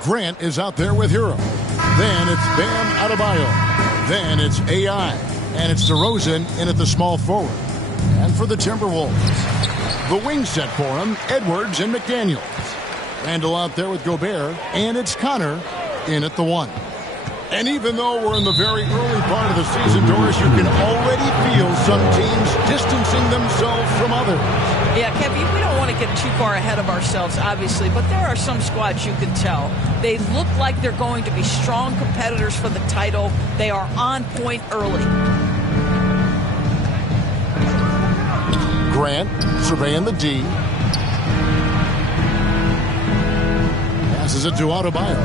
Grant is out there with Hero. Then it's Bam Adebayo. Then it's AI. And it's DeRozan in at the small forward. And for the Timberwolves, the wing set for him, Edwards and McDaniels. Randall out there with Gobert. And it's Connor in at the 1. And even though we're in the very early part of the season, Doris, you can already feel some teams distancing themselves from others. Yeah, Kevin, we don't want to get too far ahead of ourselves, obviously, but there are some squads you can tell. They look like they're going to be strong competitors for the title. They are on point early. Grant surveying the D. Passes it to Adebayo.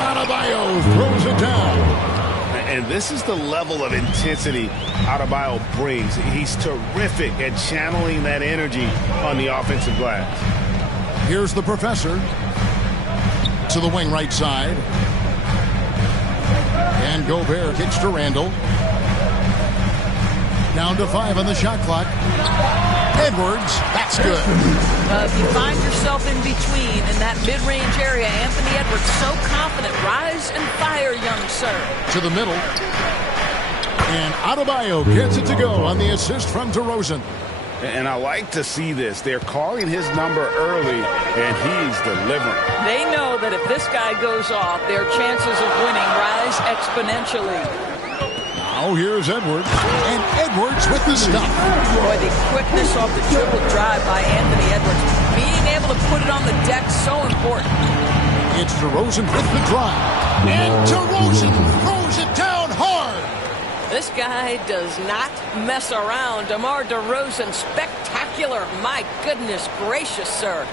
Adebayo throws it down. And this is the level of intensity Adebayo brings. He's terrific at channeling that energy on the offensive glass. Here's the professor to the wing right side. And Gobert kicks to Randall. Down to 5 on the shot clock. Edwards, that's good. If you find yourself in between in that mid-range area, Anthony Edwards so confident. Rise and fire, young sir. To the middle. And Adebayo gets it to go on the assist from DeRozan. And I like to see this. They're calling his number early, and he's delivering. They know that if this guy goes off, their chances of winning rise exponentially. Now here's Edwards. And Edwards with the stuff. Boy, the quickness off the dribble drive by Anthony Edwards. Being able to put it on the deck, so important. It's DeRozan with the drive. And DeRozan throws it down hard. This guy does not mess around. DeMar DeRozan, spectacular. My goodness gracious, sir.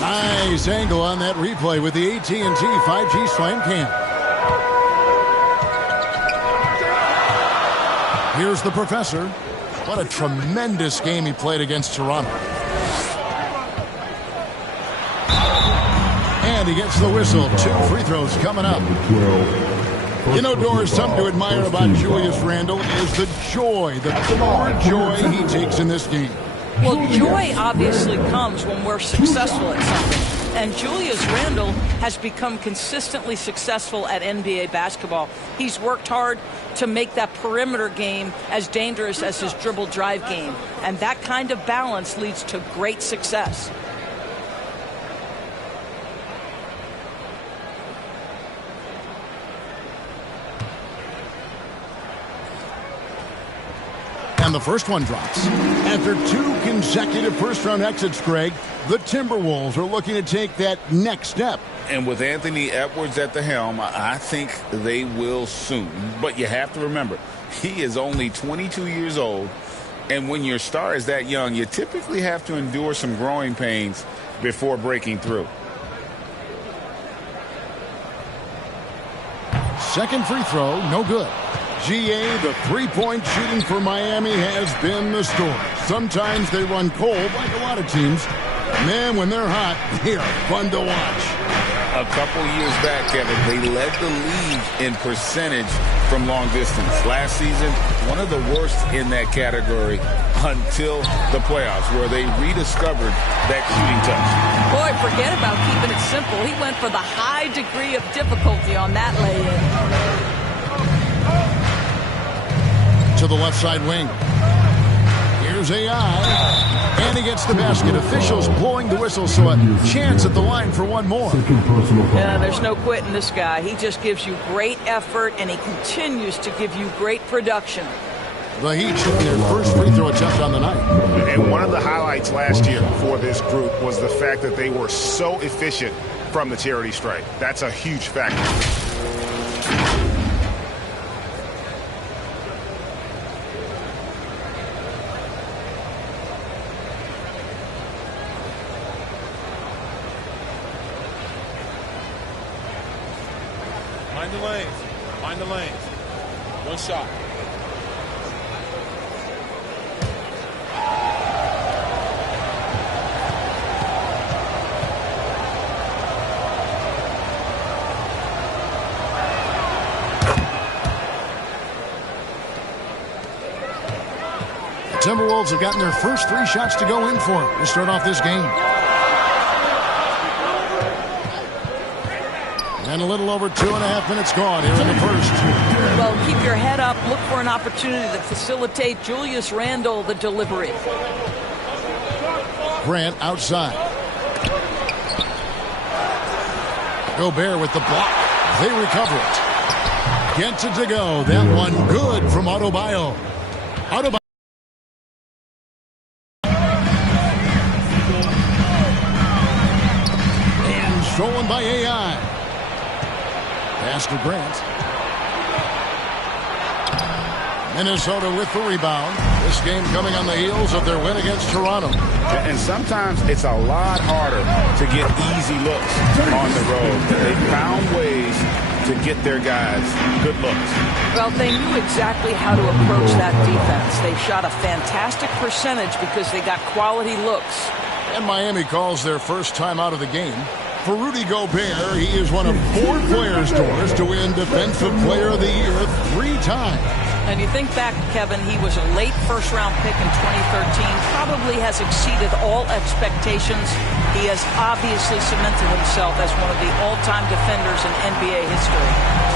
Nice angle on that replay with the AT&T 5G Slam Cam. Here's the professor. What a tremendous game he played against Toronto. And he gets the whistle. 2 free throws coming up. You know, Doris, something to admire about Julius Randle is the joy, the pure joy he takes in this game. Well, joy obviously comes when we're successful at something. And Julius Randle has become consistently successful at NBA basketball. He's worked hard to make that perimeter game as dangerous as his dribble drive game. And that kind of balance leads to great success. And the first one drops. After 2 consecutive first-round exits, Greg, the Timberwolves are looking to take that next step. And with Anthony Edwards at the helm, I think they will soon. But you have to remember, he is only 22 years old. And when your star is that young, you typically have to endure some growing pains before breaking through. Second free throw, no good. GA, the three-point shooting for Miami has been the story. Sometimes they run cold, like a lot of teams. Man, when they're hot, they're fun to watch. A couple years back, Kevin, they led the league in percentage from long distance. Last season, one of the worst in that category until the playoffs, where they rediscovered that shooting touch. Boy, forget about keeping it simple. He went for the high degree of difficulty on that lay-in. To the left side wing. Here's AI. And he gets the basket. Officials blowing the whistle, so a chance at the line for one more. Yeah, there's no quitting this guy. He just gives you great effort, and he continues to give you great production. The Heat shooting their first free throw attempt on the night. And one of the highlights last year for this group was the fact that they were so efficient from the charity stripe. That's a huge factor. Find the lanes. Find the lanes. One shot. Timberwolves have gotten their first 3 shots to go in for to start off this game. And a little over 2.5 minutes gone here in the first. Well, keep your head up. Look for an opportunity to facilitate Julius Randle the delivery. Grant outside. Gobert with the block. They recover it. Gets it to go. That one good from Adebayo. Adebayo. And stolen by AI. Pass to Grant. Minnesota with the rebound. This game coming on the heels of their win against Toronto. And sometimes it's a lot harder to get easy looks on the road. They found ways to get their guys good looks. Well, they knew exactly how to approach that defense. They shot a fantastic percentage because they got quality looks. And Miami calls their first time out of the game. For Rudy Gobert, he is one of 4 players, Doris, to win Defensive Player of the Year 3 times. And you think back, Kevin, he was a late first-round pick in 2013, probably has exceeded all expectations. He has obviously cemented himself as one of the all-time defenders in NBA history.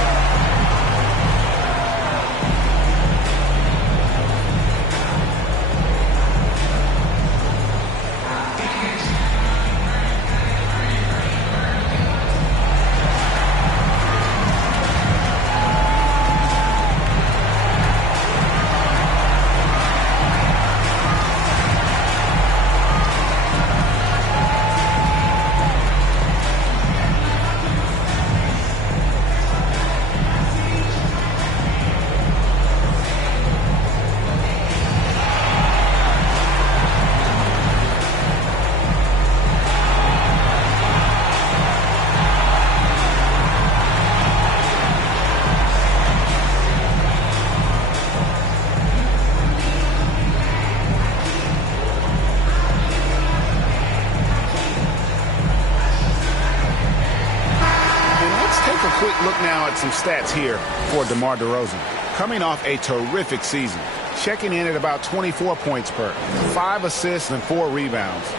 Look now at some stats here for DeMar DeRozan. Coming off a terrific season, checking in at about 24 points per, 5 assists and 4 rebounds.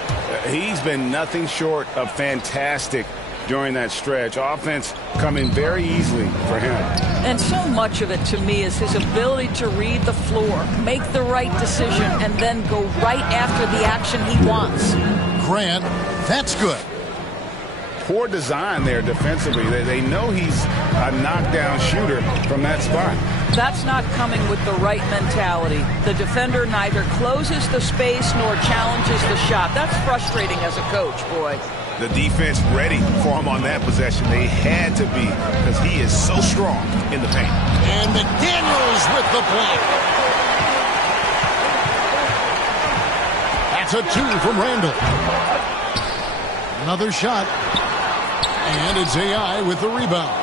He's been nothing short of fantastic during that stretch. Offense coming very easily for him. And so much of it to me is his ability to read the floor, make the right decision, and then go right after the action he wants. Grant, that's good. Poor design there defensively. They know he's a knockdown shooter from that spot. That's not coming with the right mentality. The defender neither closes the space nor challenges the shot. That's frustrating as a coach, boy. The defense ready for him on that possession. They had to be because he is so strong in the paint. And McDaniels with the block. That's a 2 from Randle. Another shot. And it's AI with the rebound.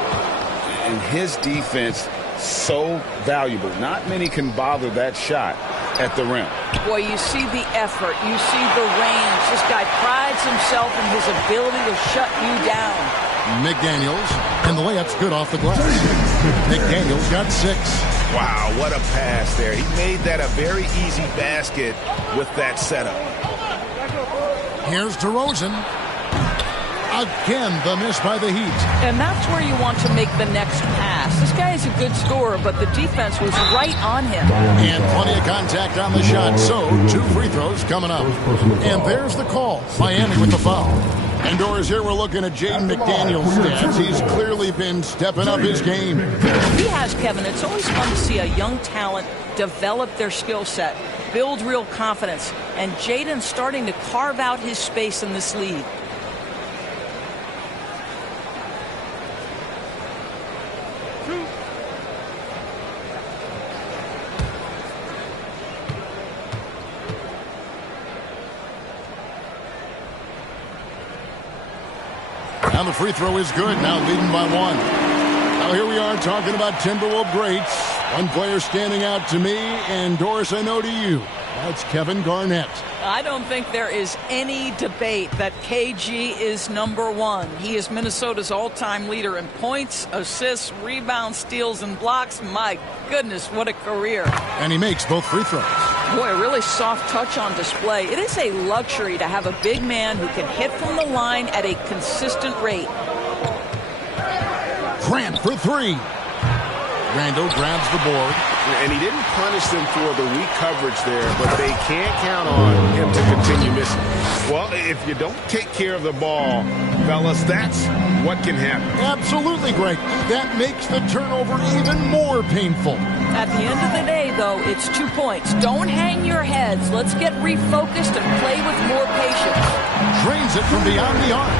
And his defense so valuable. Not many can bother that shot at the rim. Boy, you see the effort. You see the range. This guy prides himself in his ability to shut you down. McDaniels, and the layup's good off the glass. McDaniels got 6. Wow, what a pass there. He made that a very easy basket with that setup. Here's DeRozan. Again, the miss by the Heat. And that's where you want to make the next pass. This guy is a good scorer, but the defense was right on him. And plenty of contact on the shot, so 2 free throws coming up. And there's the call. Miami with the foul. And Doris, here we're looking at Jaden McDaniels' stats. He's clearly been stepping up his game. He has, Kevin. It's always fun to see a young talent develop their skill set, build real confidence. And Jaden's starting to carve out his space in this league. Now the free throw is good. Now leading by 1. Now here we are talking about Timberwolves greats. One player standing out to me, and Doris, I know to you. That's Kevin Garnett. I don't think there is any debate that KG is #1. He is Minnesota's all-time leader in points, assists, rebounds, steals, and blocks. My goodness, what a career. And he makes both free throws. Boy, a really soft touch on display. It is a luxury to have a big man who can hit from the line at a consistent rate. Grant for three. Randall grabs the board. And he didn't punish them for the weak coverage there, but they can't count on him to continue missing. Well, if you don't take care of the ball, fellas, that's what can happen. Absolutely, Greg. That makes the turnover even more painful. At the end of the day, though, it's 2 points. Don't hang your heads. Let's get refocused and play with more patience. Drains it from beyond the arc.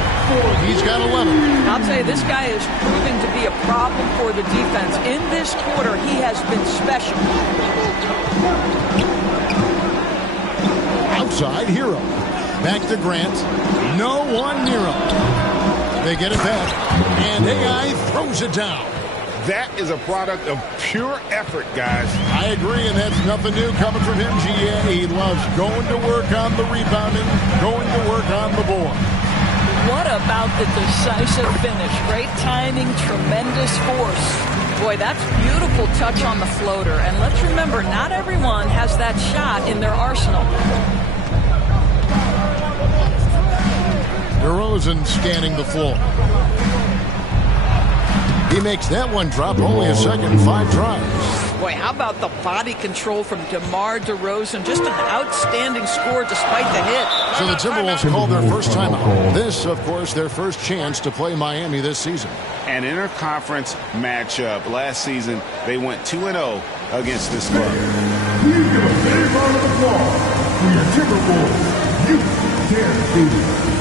He's got 11. I'll tell you, this guy is proving to be a problem for the defense. In this quarter, he has been special. Outside, Hero. Back to Grant. No one near him. They get it back. And AI throws it down. That is a product of pure effort, guys. I agree, and that's nothing new coming from him, GA. He loves going to work on the rebounding, going to work on the board. What about the decisive finish? Great timing, tremendous force. Boy, that's beautiful touch on the floater. And let's remember, not everyone has that shot in their arsenal. DeRozan scanning the floor. He makes that one drop only a second, 5 tries. Boy, how about the body control from DeMar DeRozan? Just an outstanding score despite the hit. So the Timberwolves call their first timeout. This, of course, their first chance to play Miami this season. An interconference matchup. Last season, they went 2-0 against this club. Please give a big round of applause for your Timberwolves. You can do it.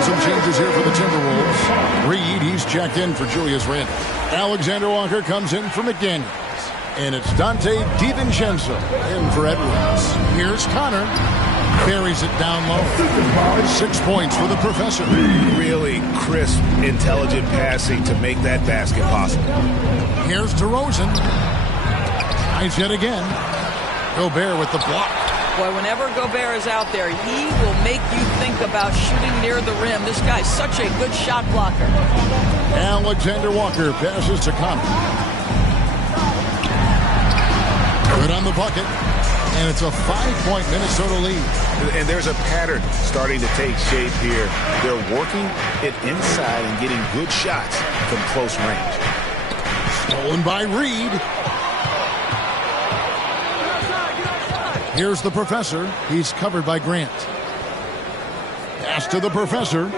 Some changes here for the Timberwolves. Reed, he's checked in for Julius Randle. Alexander Walker comes in for McDaniels. And it's Dante DiVincenzo in for Edwards. Here's Connor. Carries it down low. 6 points for the professor. Really crisp, intelligent passing to make that basket possible. Here's DeRozan. Tries yet again. Gobert with the block. Boy, whenever Gobert is out there, he will make you think about shooting near the rim. This guy's such a good shot blocker. Alexander Walker passes to Connor. Good on the bucket. And it's a 5-point Minnesota lead. And there's a pattern starting to take shape here. They're working it inside and getting good shots from close range. Stolen by Reed. Here's the professor. He's covered by Grant. Pass to the professor.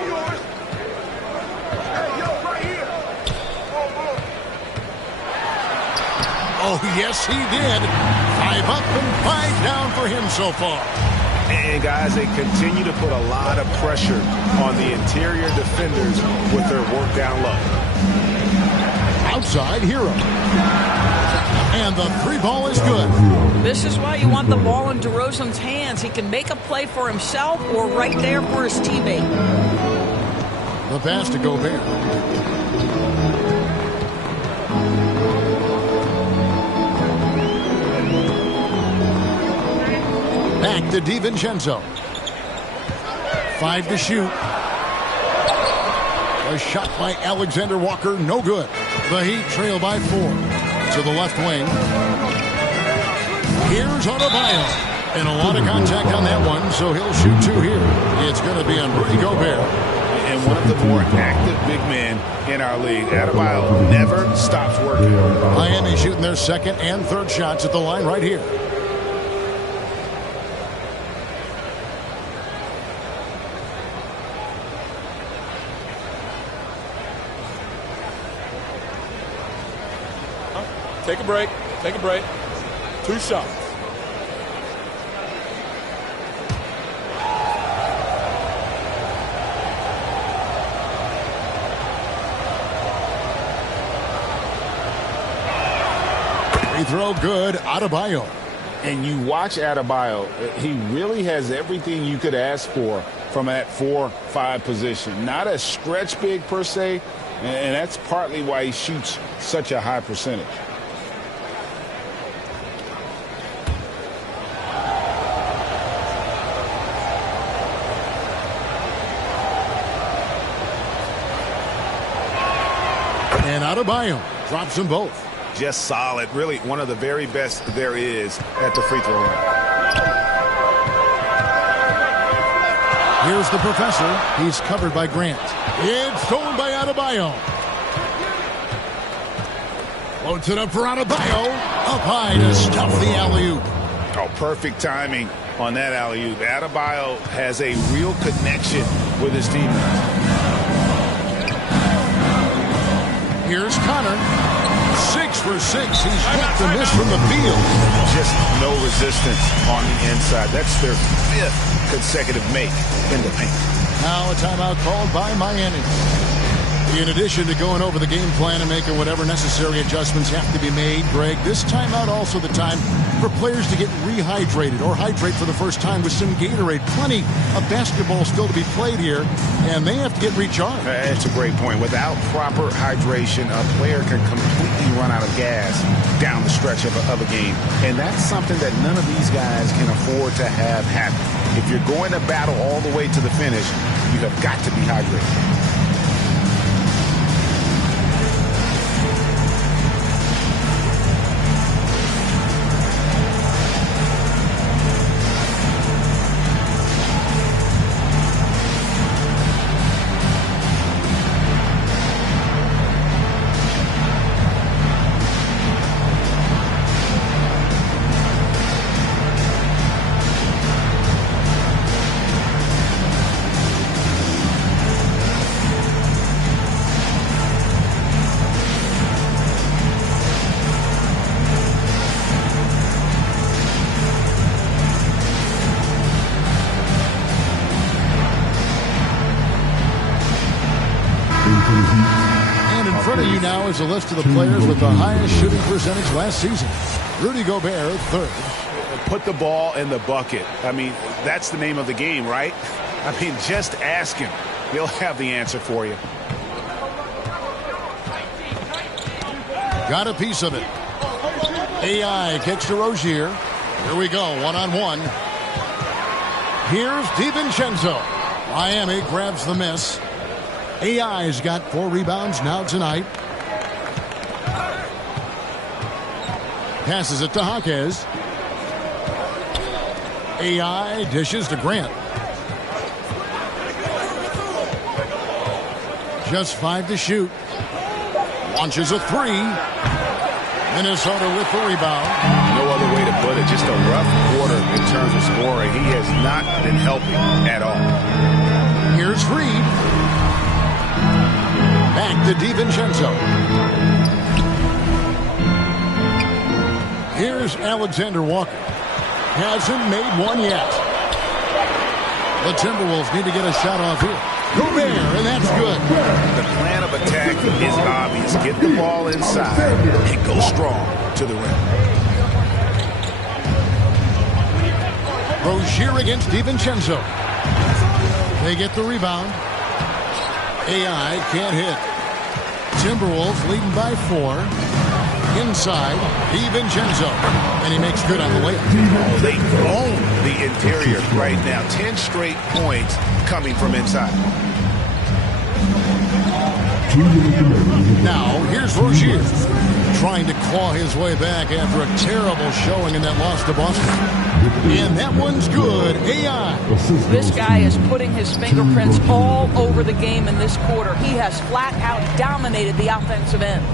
Oh, yes, he did. 5 up and 5 down for him so far. And, guys, they continue to put a lot of pressure on the interior defenders with their work down low. Outside, Hero. And the 3-ball is good. This is why you want the ball in DeRozan's hands. He can make a play for himself or right there for his teammate. The pass to Gobert. Back to DiVincenzo. 5 to shoot. A shot by Alexander Walker, no good. The Heat trail by 4. To the left wing. Here's Adebayo. And a lot of contact on that one, so he'll shoot 2 here. It's going to be on Rudy Gobert. And and one of the more active big men in our league. Adebayo never stops working. Miami shooting their second and third shots at the line right here. Take a break. Take a break. 2 shots. Free throw good. Adebayo. And you watch Adebayo, he really has everything you could ask for from that 4-5 position. Not a stretch big per se, and that's partly why he shoots such a high percentage. And Adebayo drops them both. Just solid. Really one of the very best there is at the free throw line. Here's the professor. He's covered by Grant. It's stolen by Adebayo. Loads it up for Adebayo. Up high to stuff the alley-oop. Oh, perfect timing on that alley-oop. Adebayo has a real connection with his teammates. Here's Connor. 6 for 6. He's hit the miss from the field. Just no resistance on the inside. That's their 5th consecutive make in the paint. Now a timeout called by Miami. In addition to going over the game plan and making whatever necessary adjustments have to be made, Greg, this timeout also the time for players to get rehydrated or hydrate for the first time with some Gatorade. Plenty of basketball still to be played here, and they have to get recharged. That's a great point. Without proper hydration, a player can completely run out of gas down the stretch of a game, and that's something that none of these guys can afford to have happen. If you're going to battle all the way to the finish, you have got to be hydrated. And in front of you now is a list of the players with the highest shooting percentage last season. Rudy Gobert, 3rd. Put the ball in the bucket. I mean, that's the name of the game, right? I mean, just ask him. He'll have the answer for you. Got a piece of it. AI kicks to Rozier. Here we go, one-on-one. Here's DiVincenzo. Miami grabs the miss. AI's got 4 rebounds now tonight. Passes it to Jaquez. AI dishes to Grant. Just 5 to shoot. Launches a 3. Minnesota with the rebound. No other way to put it. Just a rough quarter in terms of scoring. He has not been helping at all. Here's Reed. Back to DiVincenzo. Here's Alexander Walker. Hasn't made one yet. The Timberwolves need to get a shot off here. Gobert, and that's good. The plan of attack is obvious. Get the ball inside and go strong to the rim. Rozier against DiVincenzo. They get the rebound. AI can't hit. Timberwolves leading by 4. Inside, DiVincenzo. And he makes good on the layup. Oh, they own the interior right now. 10 straight points coming from inside. Now, here's Rozier. trying to claw his way back after a terrible showing in that loss to Boston. And that one's good. AI. This guy is putting his fingerprints all over the game in this quarter. He has flat out dominated the offensive end.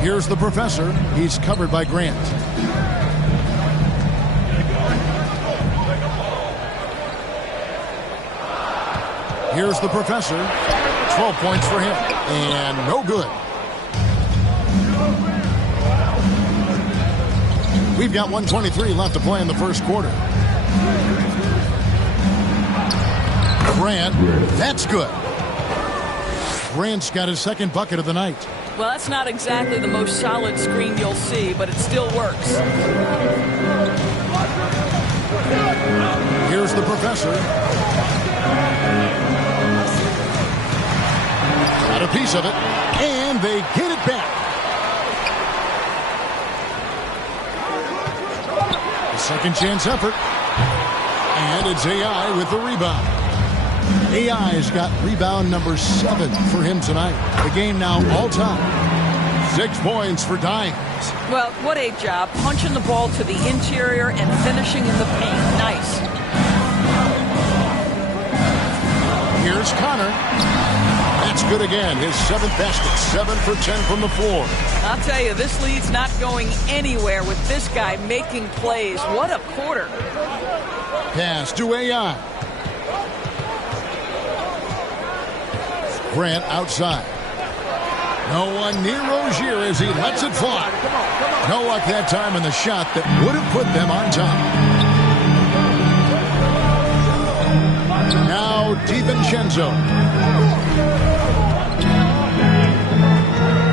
Here's the professor. He's covered by Grant. Here's the professor. 12 points for him. And no good. We've got 1:23 left to play in the first quarter. Grant. That's good. Grant's got his second bucket of the night. Well, that's not exactly the most solid screen you'll see, but it still works. Here's the professor. Got a piece of it, and they get it back. A second chance effort. And it's AI with the rebound. AI's got rebound number 7 for him tonight. The game now all-time. 6 points for Dimes. Well, what a job. Punching the ball to the interior and finishing in the paint. Nice. Here's Connor. That's good again. His 7th basket. 7 for 10 from the floor. I'll tell you, this lead's not going anywhere with this guy making plays. What a quarter. Pass to AI. Grant outside. No one near Rozier as he lets it fly. No luck that time in the shot that would have put them on top. Now DiVincenzo.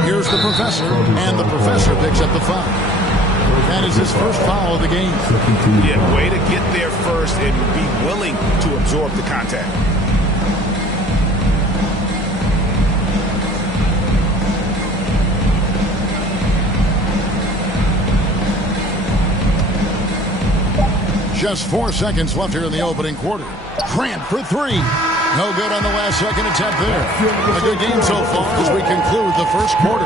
Here's the professor, and the professor picks up the foul. That is his first foul of the game. Yeah, way to get there first and be willing to absorb the contact. Just 4 seconds left here in the opening quarter. Grant for 3. No good on the last second attempt there. A good game so far as we conclude the first quarter.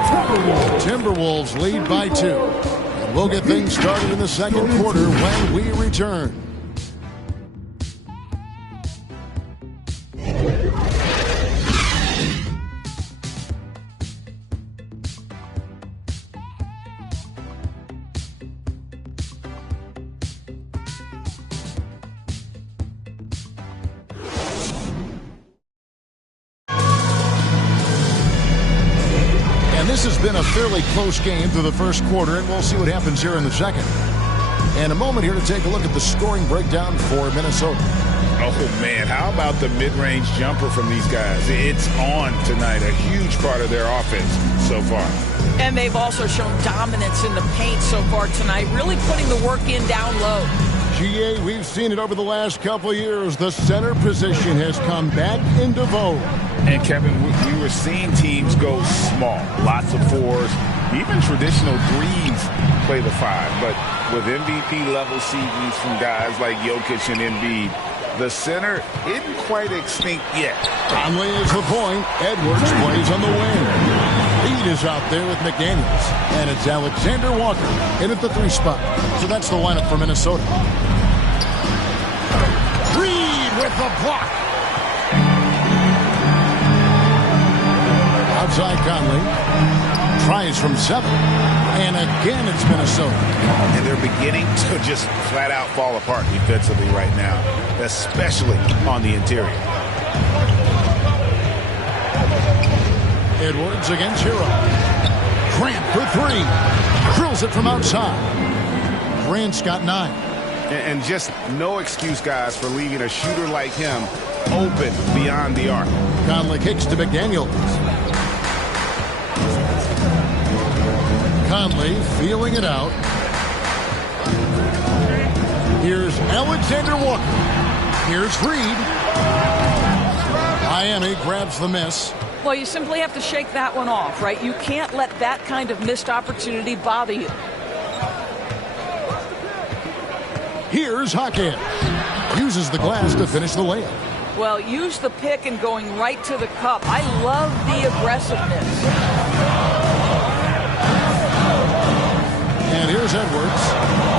Timberwolves lead by 2. And we'll get things started in the second quarter when we return. This has been a fairly close game through the first quarter, and we'll see what happens here in the second. And a moment here to take a look at the scoring breakdown for Minnesota. Oh, man, how about the mid-range jumper from these guys? It's on tonight, a huge part of their offense so far. And they've also shown dominance in the paint so far tonight, really putting the work in down low. GA, we've seen it over the last couple of years. The center position has come back into vogue. And, Kevin, we were seeing teams go small, lots of 4s, even traditional 3s play the 5. But with MVP-level seasons from guys like Jokic and Embiid, the center isn't quite extinct yet. Conley is the point. Edwards plays on the wing. Reed is out there with McDaniels. And it's Alexander Walker in at the 3 spot. So that's the lineup for Minnesota. Reed with the block. Outside Conley. Tries from 7. And again, it's Minnesota. And they're beginning to just flat out fall apart defensively right now, especially on the interior. Edwards against Hero. Grant for 3. Drills it from outside. Grant's got 9. And just no excuse, guys, for leaving a shooter like him open beyond the arc. Conley kicks to McDaniels. Conley feeling it out. Here's Alexander Walker. Here's Reed. Miami grabs the miss. Well, you simply have to shake that one off, right? You can't let that kind of missed opportunity bother you. Here's Hackett. Uses the glass to finish the layup. Well, use the pick and going right to the cup. I love the aggressiveness. And here's Edwards.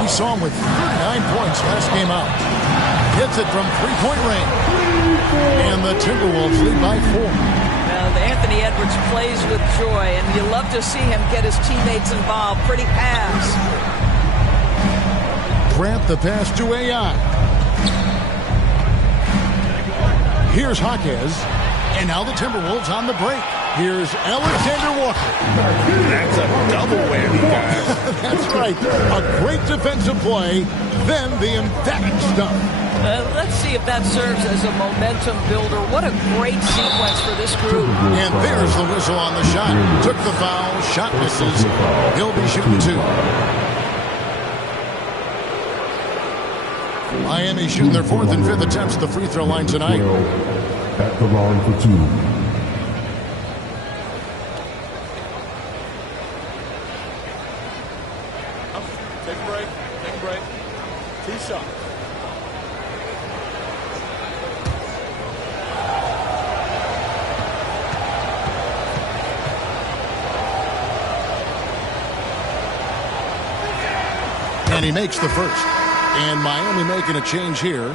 We saw him with 39 points last game out. Hits it from three-point range. And the Timberwolves lead by 4. Anthony Edwards plays with joy, and you love to see him get his teammates involved. Pretty pass. Grant the pass to AI. Here's Jaquez. And now the Timberwolves on the break. Here's Alexander Walker. That's a double whammy, guys. That's right. A great defensive play, then the emphatic stuff. Let's see if that serves as a momentum builder. What a great sequence for this group. And there's the whistle on the shot. Took the foul. Shot misses. He'll be shooting 2. Miami shooting their 4th and 5th attempts at the free throw line tonight. At the line for 2. Take a break. Take a break. 2 shots. And he makes the first. And Miami making a change here.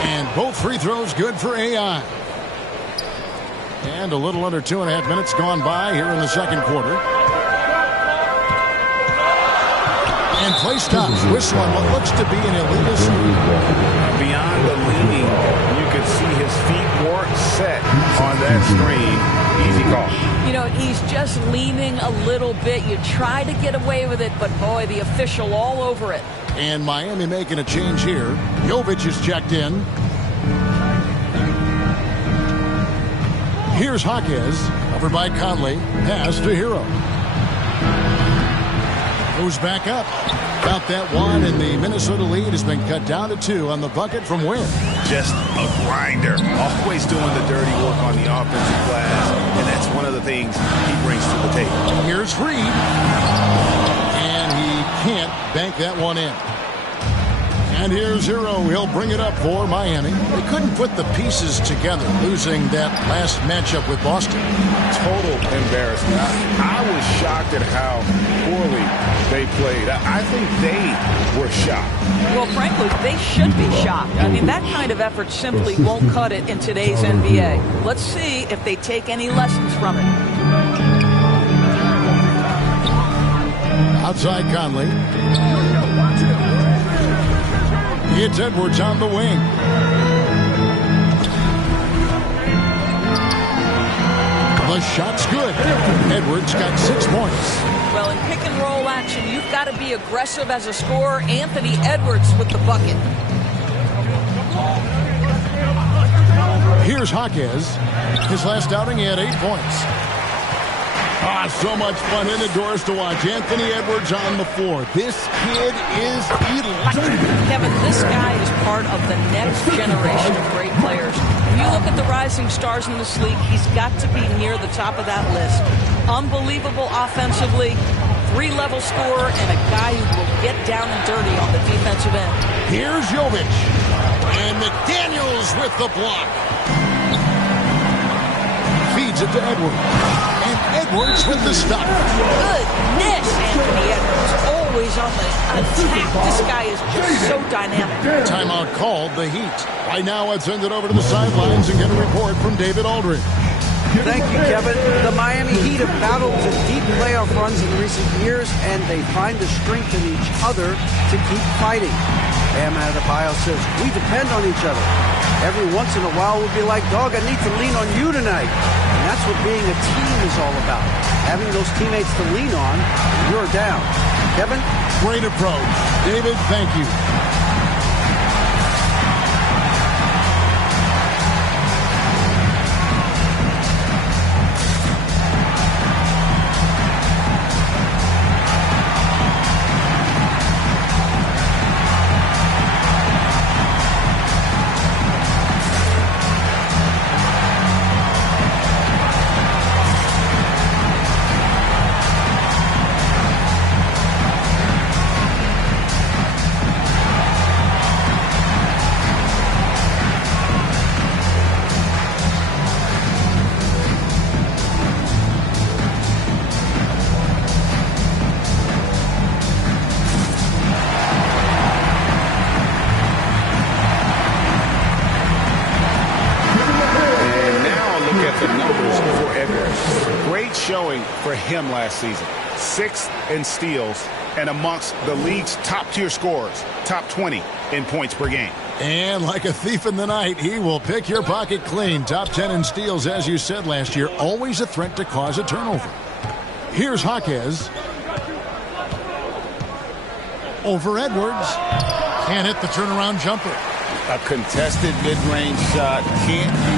And both free throws good for AI. And a little under 2.5 minutes gone by here in the second quarter. And play stops. Whistle on what looks to be an illegal screen. Beyond the leaning, you can see his feet weren't set on that screen. Easy call. You know, he's just leaning a little bit. You try to get away with it, but boy, the official all over it. And Miami making a change here. Jovic is checked in. Here's Jaquez, covered by Conley. Pass to Hero. Goes back up. About that one, and the Minnesota lead has been cut down to 2 on the bucket from Wynn. Just a grinder. Always doing the dirty work on the offensive glass, and that's one of the things he brings to the table. Here's Reed. And he can't bank that one in. And here's Hero. He'll bring it up for Miami. They couldn't put the pieces together, losing that last matchup with Boston. Total embarrassment. I was shocked at how poorly they played. I think they were shocked. Well, frankly, they should be shocked. I mean, that kind of effort simply won't cut it in today's NBA. Let's see if they take any lessons from it. Outside Conley. It's Edwards on the wing. The shot's good. Edwards got 6 points. Well, in pick and roll action, you've got to be aggressive as a scorer. Anthony Edwards with the bucket. Here's Jaquez. His last outing, he had 8 points. So much fun indoors to watch. Anthony Edwards on the floor. This kid is electric. Kevin, this guy is part of the next generation of great players. If you look at the rising stars in this league, he's got to be near the top of that list. Unbelievable offensively, 3-level scorer, and a guy who will get down and dirty on the defensive end. Here's Jovic. And McDaniels with the block. Feeds it to Edwards. And Edwards with the stop. Goodness, Anthony Edwards. Always on the attack. This guy is just so dynamic. Timeout called, the Heat. Right now, let's send it over to the sidelines and get a report from David Aldridge. Thank you, Kevin. The Miami Heat have battled to deep playoff runs in recent years, and they find the strength in each other to keep fighting. Bam Adebayo says, we depend on each other. Every once in a while, we'll be like, dog, I need to lean on you tonight. And that's what being a team is all about. Having those teammates to lean on when you're down. Kevin? Great approach. David, thank you. showing for him last season. 6th in steals and amongst the league's top-tier scorers, top 20 in points per game. And like a thief in the night, he will pick your pocket clean. Top 10 in steals, as you said last year, always a threat to cause a turnover. Here's Jaquez. Over Edwards. Can't hit the turnaround jumper. A contested mid-range shot can't be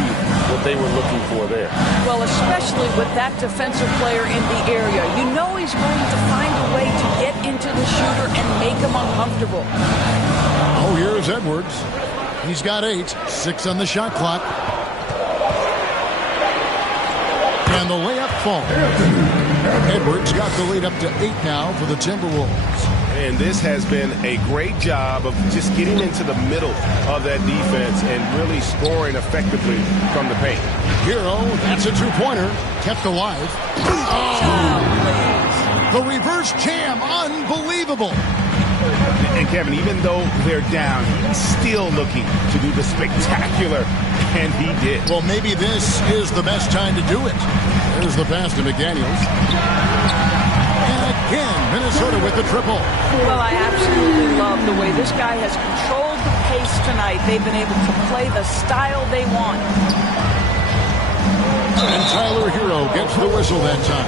what they were looking for there. Well, especially with that defensive player in the area. You know he's going to find a way to get into the shooter and make him uncomfortable. Oh, here's Edwards. He's got 8. 6 on the shot clock. And the layup falls. Edwards got the lead up to 8 now for the Timberwolves. And this has been a great job of just getting into the middle of that defense and really scoring effectively from the paint. Hero, that's a two-pointer. Kept alive. The reverse jam, unbelievable. And Kevin, even though they're down, he's still looking to do the spectacular, and he did. Well, maybe this is the best time to do it. There's the pass to McDaniels. And again, Minnesota with the triple. Well, I absolutely love the way this guy has controlled the pace tonight. They've been able to play the style they want. And Tyler Hero gets the whistle that time.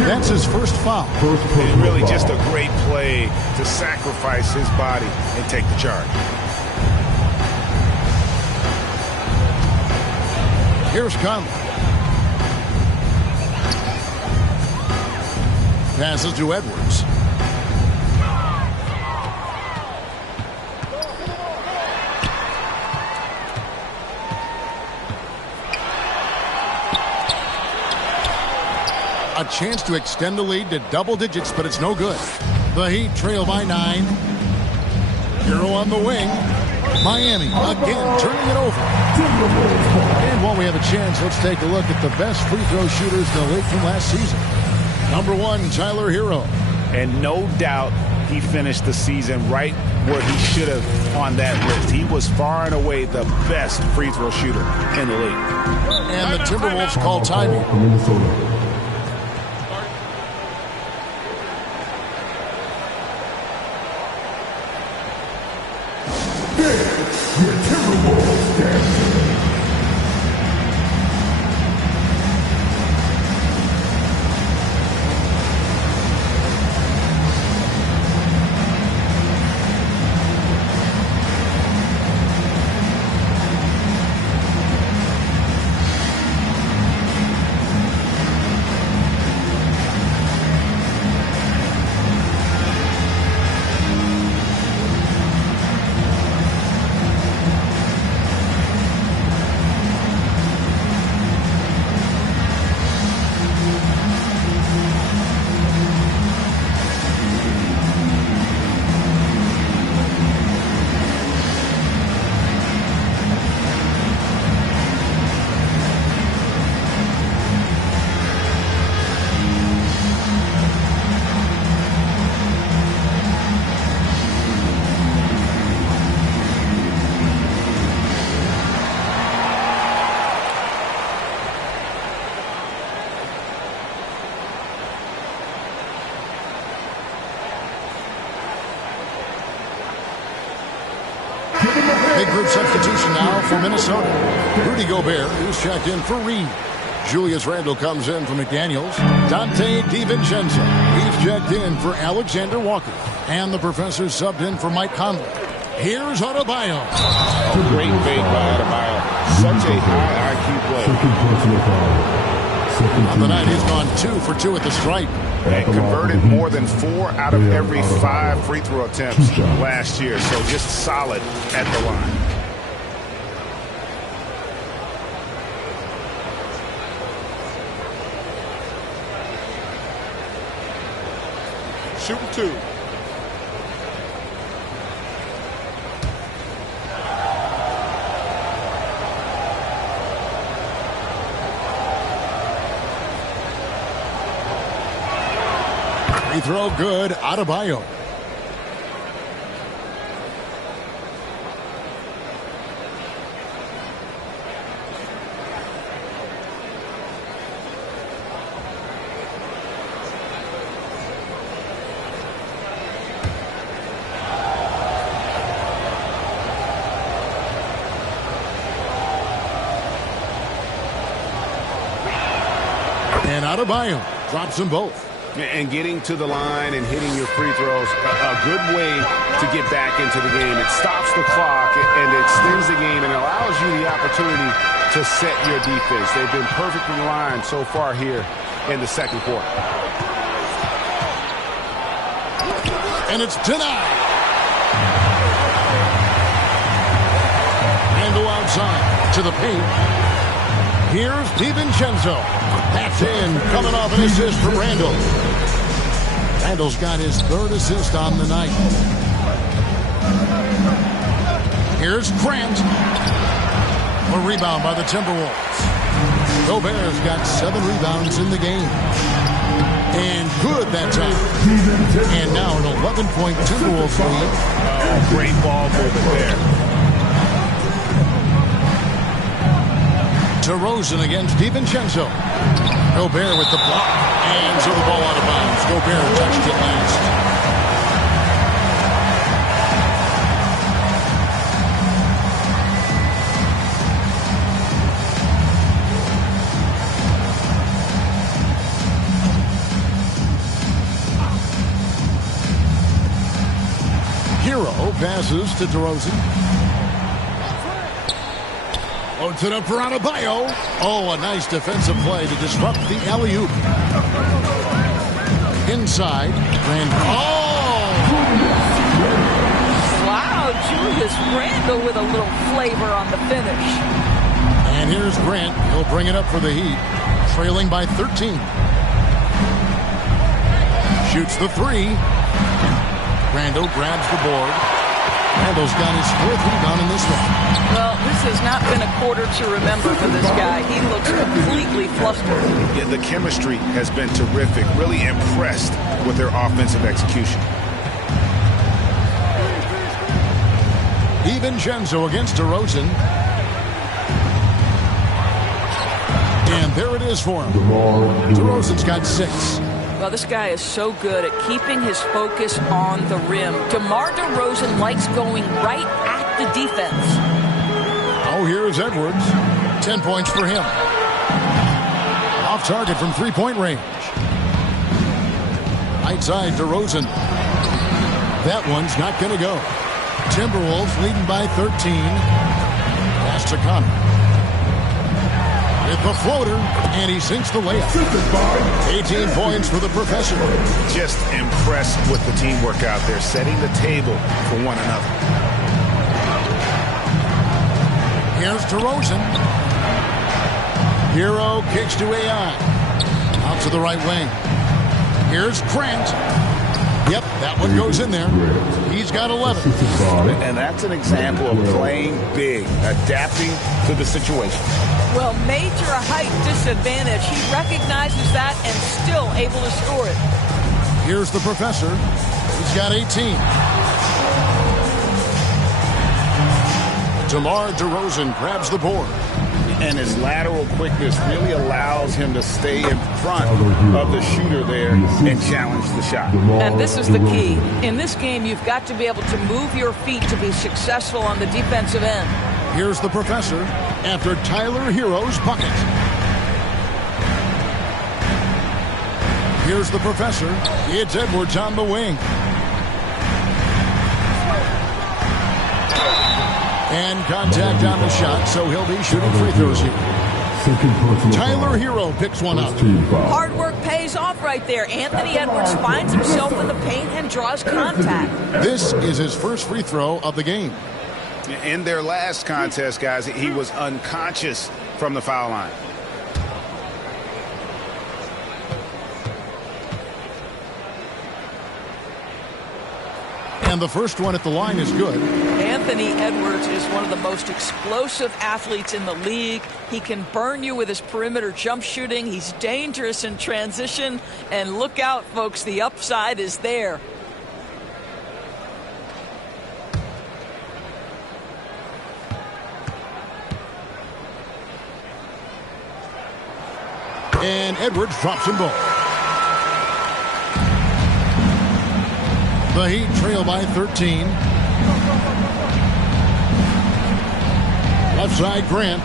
That's his first foul. And really just a great play to sacrifice his body and take the charge. Here's Conley. Passes to Edwards. A chance to extend the lead to double digits, but it's no good. The Heat trail by 9. Hero on the wing. Miami again turning it over. And while we have a chance, let's take a look at the best free throw shooters in the league from last season. Number 1, Tyler Hero. And no doubt he finished the season right where he should have on that list. He was far and away the best free throw shooter in the league. And the Timberwolves call timing. Big group substitution now for Minnesota. Rudy Gobert is checked in for Reed. Julius Randle comes in for McDaniels. Dante DiVincenzo, he's checked in for Alexander Walker. And the professor subbed in for Mike Conley. Here's Adebayo. Oh, great fake by Adebayo. Such a high IQ play. On the night, he's gone 2 for 2 at the stripe. And converted more than 4 out of every 5 free throw attempts last year. So just solid at the line. Shooting 2. Free throw good. Adebayo. Adebayo drops them both. And getting to the line and hitting your free throws, a good way to get back into the game. It stops the clock and it extends the game and allows you the opportunity to set your defense. They've been perfect in the line so far here in the second quarter. And it's denied. Randle outside to the paint. Here's DiVincenzo. That's in, coming off an assist from Randle. Randle's got his third assist on the night. Here's Grant. A rebound by the Timberwolves. Gobert's got 7 rebounds in the game. And good that time. And now an 11-point Timberwolves lead. Oh, great ball movement there. DeRozan against DiVincenzo. Gobert with the block. And so the ball out of bounds. Gobert touched it last. Hero passes to DeRozan. Loads it up for Adebayo. Oh, a nice defensive play to disrupt the alley-oop. Inside. Wow, Julius Randle with a little flavor on the finish. And here's Grant. He'll bring it up for the Heat. Trailing by 13. Shoots the 3. Randle grabs the board. Randle's got his 4th rebound in this one. Well, this has not been a quarter to remember for this guy. He looks completely flustered. Yeah, the chemistry has been terrific. Really impressed with their offensive execution. DiVincenzo against DeRozan. And there it is for him. DeRozan's got 6. Well, this guy is so good at keeping his focus on the rim. DeMar DeRozan likes going right at the defense. Oh, here's Edwards. 10 points for him. Off target from 3-point range. Right side, DeRozan. That one's not going to go. Timberwolves leading by 13. Pass to Connor. With the floater, and he sinks the layup. 18 points for the professor. Just impressed with the teamwork out there, setting the table for one another. Here's DeRozan. Hero kicks to AI. Out to the right wing. Here's Grant. Yep, that one goes in there. He's got 11. And that's an example of playing big, adapting to the situation. Well, major height disadvantage. He recognizes that and still able to score it. Here's the professor. He's got 18. DeMar DeRozan grabs the board. And his lateral quickness really allows him to stay in front of the shooter there and challenge the shot. And this is the key. In this game, you've got to be able to move your feet to be successful on the defensive end. Here's the professor after Tyler Hero's bucket. Here's the professor. It's Edwards on the wing. And contact on the shot, so he'll be shooting free throws here. Tyler Hero picks one up. Hard work pays off right there. Anthony Edwards finds himself in the paint and draws contact. This is his first free throw of the game. In their last contest, guys, he was unconscious from the foul line. And the first one at the line is good. Anthony Edwards is one of the most explosive athletes in the league. He can burn you with his perimeter jump shooting. He's dangerous in transition. And look out, folks, the upside is there. And Edwards drops them both. The Heat trail by 13. Left side, Grant.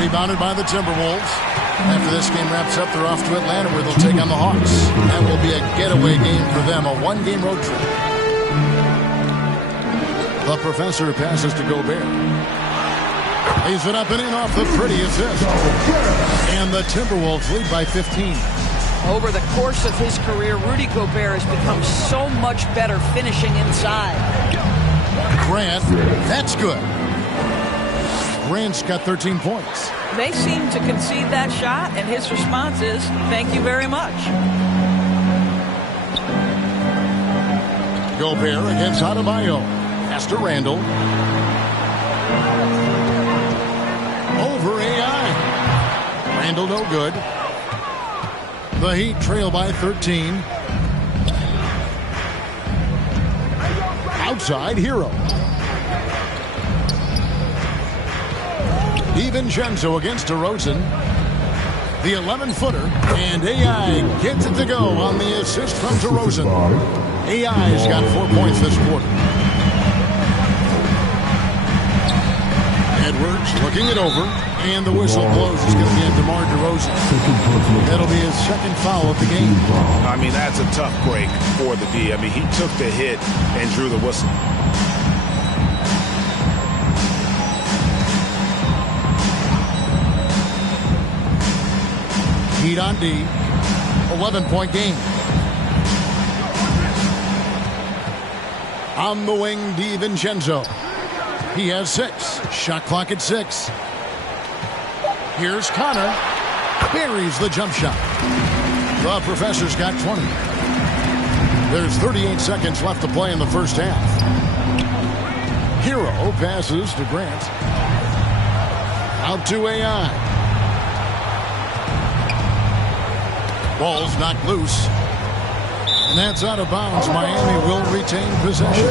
Rebounded by the Timberwolves. After this game wraps up, they're off to Atlanta where they'll take on the Hawks. That will be a getaway game for them, a one-game road trip. The professor passes to Gobert. Lays it up and in off the pretty assist. And the Timberwolves lead by 15. Over the course of his career, Rudy Gobert has become so much better finishing inside. Grant, that's good. Grant's got 13 points. They seem to concede that shot, and his response is, thank you very much. Gobert against Adebayo. Pass to Randall. Over AI. Randall no good. The Heat trail by 13. Outside, Hero. DiVincenzo against DeRozan. The 11-footer. And AI gets it to go on the assist from DeRozan. AI's got 4 points this quarter. Edwards looking it over. And the whistle blows. It's going to be a DeMar DeRozan. That'll be his second foul of the game. I mean, that's a tough break for the D. I mean, he took the hit and drew the whistle. Heat on D. 11-point game. On the wing, DiVincenzo. He has 6. Shot clock at 6. Here's Connor. Buries the jump shot. The professor's got 20. There's 38 seconds left to play in the first half. Hero passes to Grant. Out to AI. Ball's knocked loose. And that's out of bounds. Miami will retain possession.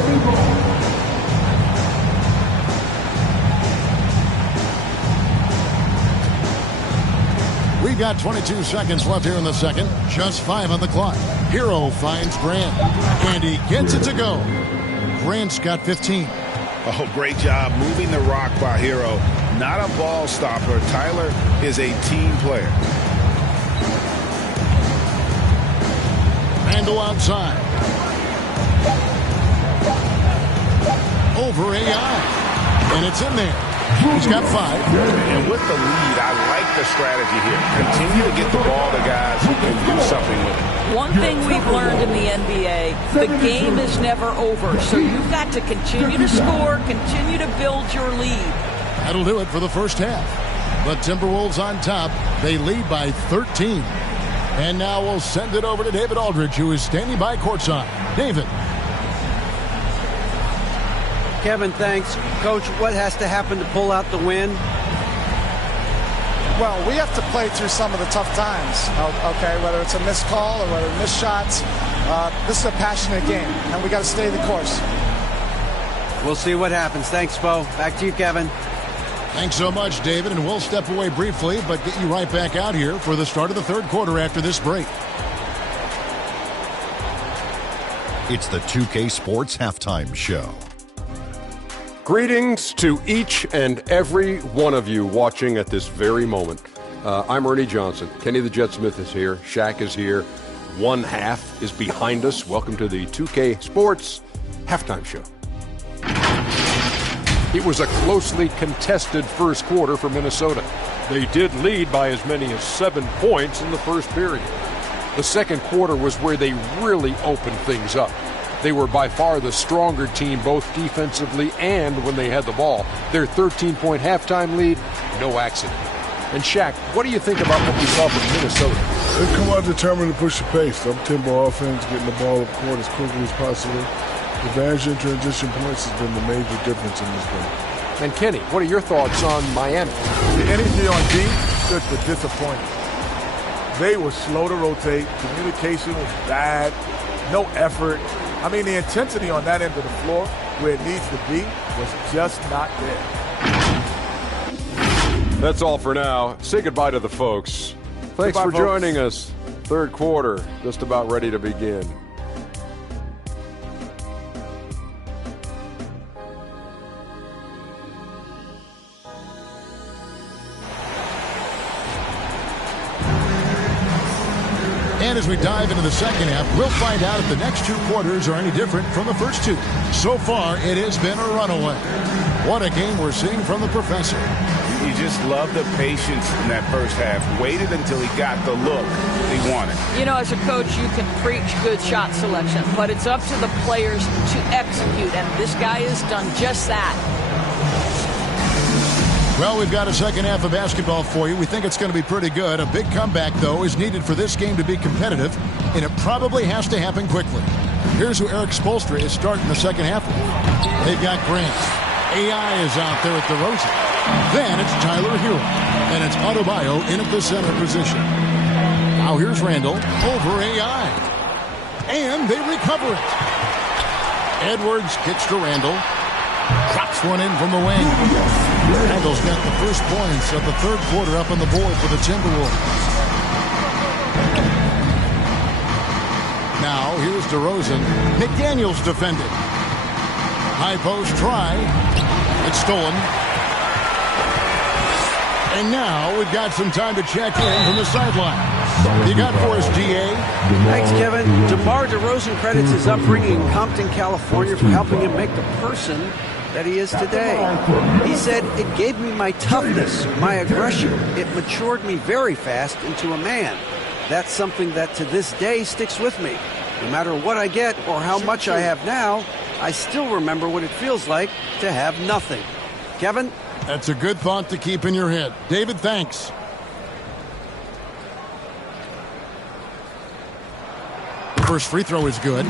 We've got 22 seconds left here in the second. Just 5 on the clock. Hero finds Grant. And he gets it to go. Grant's got 15. Oh, great job moving the rock by Hero. Not a ball stopper. Tyler is a team player. Randall outside. Over AI. And it's in there. He's got 5. And with the lead, I like the strategy here. Continue to get the ball to guys who can do something with it. One thing we've learned in the NBA, the game is never over. So you've got to continue to score, continue to build your lead. That'll do it for the first half. The Timberwolves on top. They lead by 13. And now we'll send it over to David Aldridge, who is standing by courtside. David. Kevin, thanks. Coach, what has to happen to pull out the win? Well, we have to play through some of the tough times, okay, whether it's a missed call or whether missed shots. This is a passionate game, and we got to stay the course. We'll see what happens. Thanks, Bo. Back to you, Kevin. Thanks so much, David, and we'll step away briefly, but get you right back out here for the start of the third quarter after this break. It's the 2K Sports Halftime Show. Greetings to each and every one of you watching at this very moment. I'm Ernie Johnson. Kenny the Jet Smith is here. Shaq is here. One half is behind us. Welcome to the 2K Sports Halftime Show. It was a closely contested first quarter for Minnesota. They did lead by as many as 7 points in the first period. The second quarter was where they really opened things up. They were by far the stronger team, both defensively and when they had the ball. Their 13-point halftime lead, no accident. And Shaq, what do you think about what we saw from Minnesota? They come out determined to push the pace. Up tempo offense, getting the ball up court as quickly as possible. Advantage in transition points has been the major difference in this game. And Kenny, what are your thoughts on Miami? The energy on D stood for disappointment. They were slow to rotate. Communication was bad. No effort. I mean, the intensity on that end of the floor, where it needs to be, was just not there. That's all for now. Say goodbye to the folks. Thanks for joining us. Third quarter, just about ready to begin. And as we dive into the second half, we'll find out if the next 2 quarters are any different from the first 2. So far, it has been a runaway. What a game we're seeing from the professor. You just love the patience in that first half. Waited until he got the look he wanted. You know, as a coach, you can preach good shot selection, but it's up to the players to execute, and this guy has done just that. Well, we've got a second half of basketball for you. We think it's going to be pretty good. A big comeback, though, is needed for this game to be competitive, and it probably has to happen quickly. Here's who Eric Spoelstra is starting the second half with. They've got Grant. AI is out there at DeRozan. Then it's Tyler Hero, and it's Adebayo in at the center position. Now here's Randall over AI. And they recover it. Edwards kicks to Randall. Drops one in from the wing. Randall's got the first points of the third quarter up on the board for the Timberwolves. Now here's DeRozan. McDaniels defended. High post try. It's stolen. And now we've got some time to check in from the sideline. You got for us, DA? Thanks, Kevin. DeMar DeRozan credits his upbringing in Compton, California for helping him make the person that he is today. He said, "It gave me my toughness, my aggression. It matured me very fast into a man. That's something that to this day sticks with me. No matter what I get or how much I have now, I still remember what it feels like to have nothing." Kevin? That's a good thought to keep in your head. David, thanks. First free throw is good.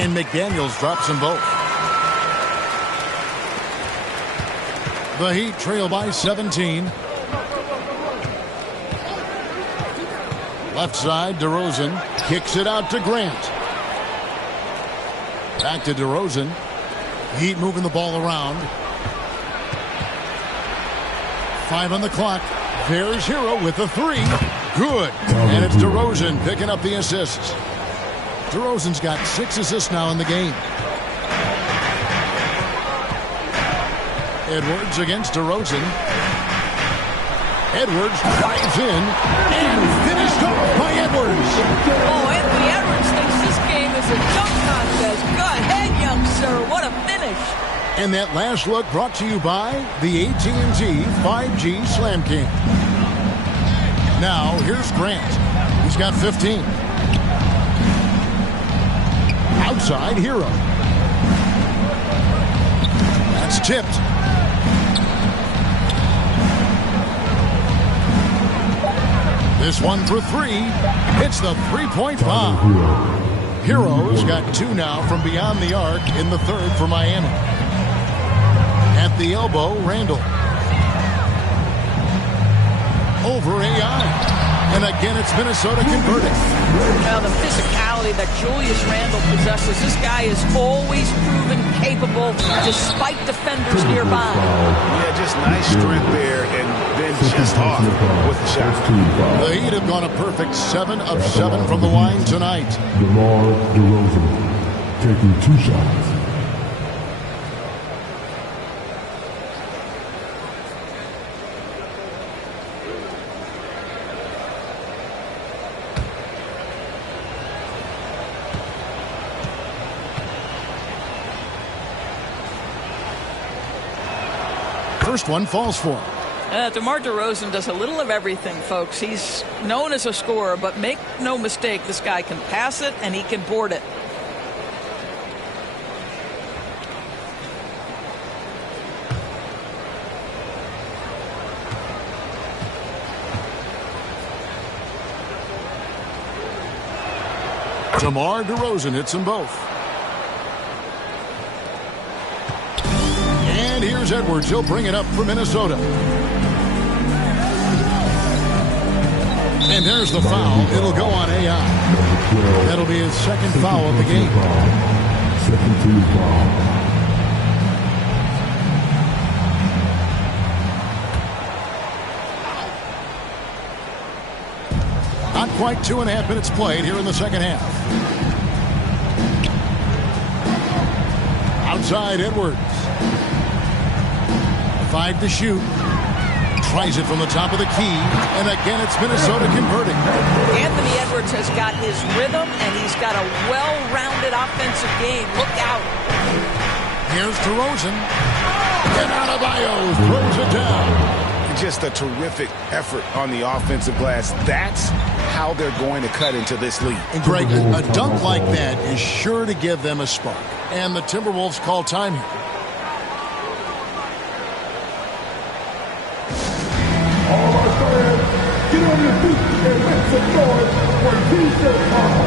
And McDaniels drops them both. The Heat trail by 17. Left side, DeRozan kicks it out to Grant. Back to DeRozan. Heat moving the ball around. 5 on the clock. There's Hero with the 3. Good. And it's DeRozan picking up the assists. DeRozan's got 6 assists now in the game. Edwards against DeRozan. Edwards drives in and finished off by Edwards. Oh, Anthony Edwards thinks this game is a dunk contest. Go ahead, young sir. What a finish. And that last look brought to you by the AT&T 5G Slam Cam. Now, here's Grant. He's got 15. Outside, Hero. That's tipped. This one for 3. It's the three-point bomb. Hero's got 2 now from beyond the arc in the third for Miami. At the elbow, Randall. Over AI. And again, it's Minnesota converting. Now, the physicality that Julius Randle possesses, this guy is always proven capable despite defenders nearby. Yeah, just nice strength there and then just off with the shot. The Heat have gone a perfect 7 of 7 from the line tonight. DeMar DeRozan taking 2 shots. First one falls for him. DeMar DeRozan does a little of everything, folks. He's known as a scorer, but make no mistake, this guy can pass it and he can board it. DeMar DeRozan hits them both. And here's Edwards. He'll bring it up for Minnesota. And there's the foul. It'll go on AI. That'll be his second foul of the game. Second team foul. 2 Not quite 2.5 minutes played here in the second half. Outside Edwards. 5 to shoot. Tries it from the top of the key. And again, it's Minnesota converting. Anthony Edwards has got his rhythm, and he's got a well-rounded offensive game. Look out. Here's DeRozan. And Adebayo throws it down. Just a terrific effort on the offensive glass. That's how they're going to cut into this lead. And Greg, a dunk like that is sure to give them a spark. And the Timberwolves call time here. All our fans, get on your feet and make some noise for DJ Powell.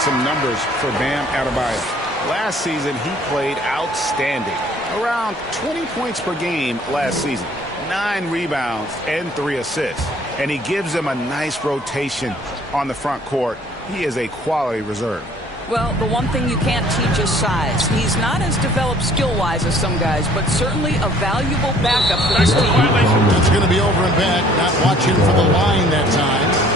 Some numbers for Bam Adebayo. Last season, he played outstanding. Around 20 points per game last season. 9 rebounds and 3 assists. And he gives them a nice rotation on the front court. He is a quality reserve. Well, the one thing you can't teach is size. He's not as developed skill-wise as some guys, but certainly a valuable backup for this team. It's going to be over and back. Not watching for the line that time.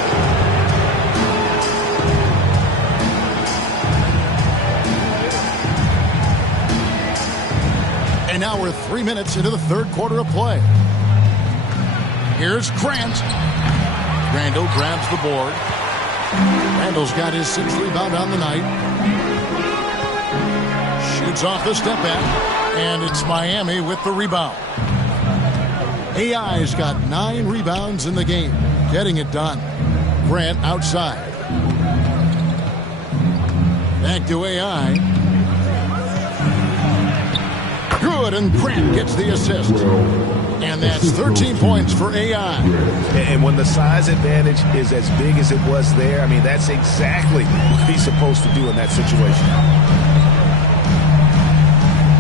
And now we're 3 minutes into the third quarter of play. Here's Grant. Randall grabs the board. Randall's got his 6th rebound on the night. Shoots off the step back. And it's Miami with the rebound. AI's got 9 rebounds in the game. Getting it done. Grant outside. Back to AI. Good, and Grant gets the assist. And that's 13 points for AI. And when the size advantage is as big as it was there, I mean, that's exactly what he's supposed to do in that situation.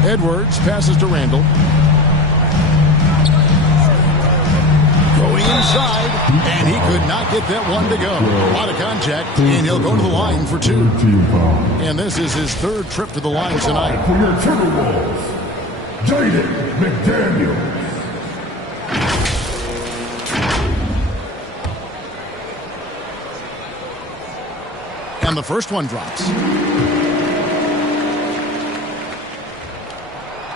Edwards passes to Randall. Going inside, and he could not get that one to go. A lot of contact, and he'll go to the line for 2. And this is his 3rd trip to the line tonight. For your Timberwolves, Jaden McDaniels. And the first one drops.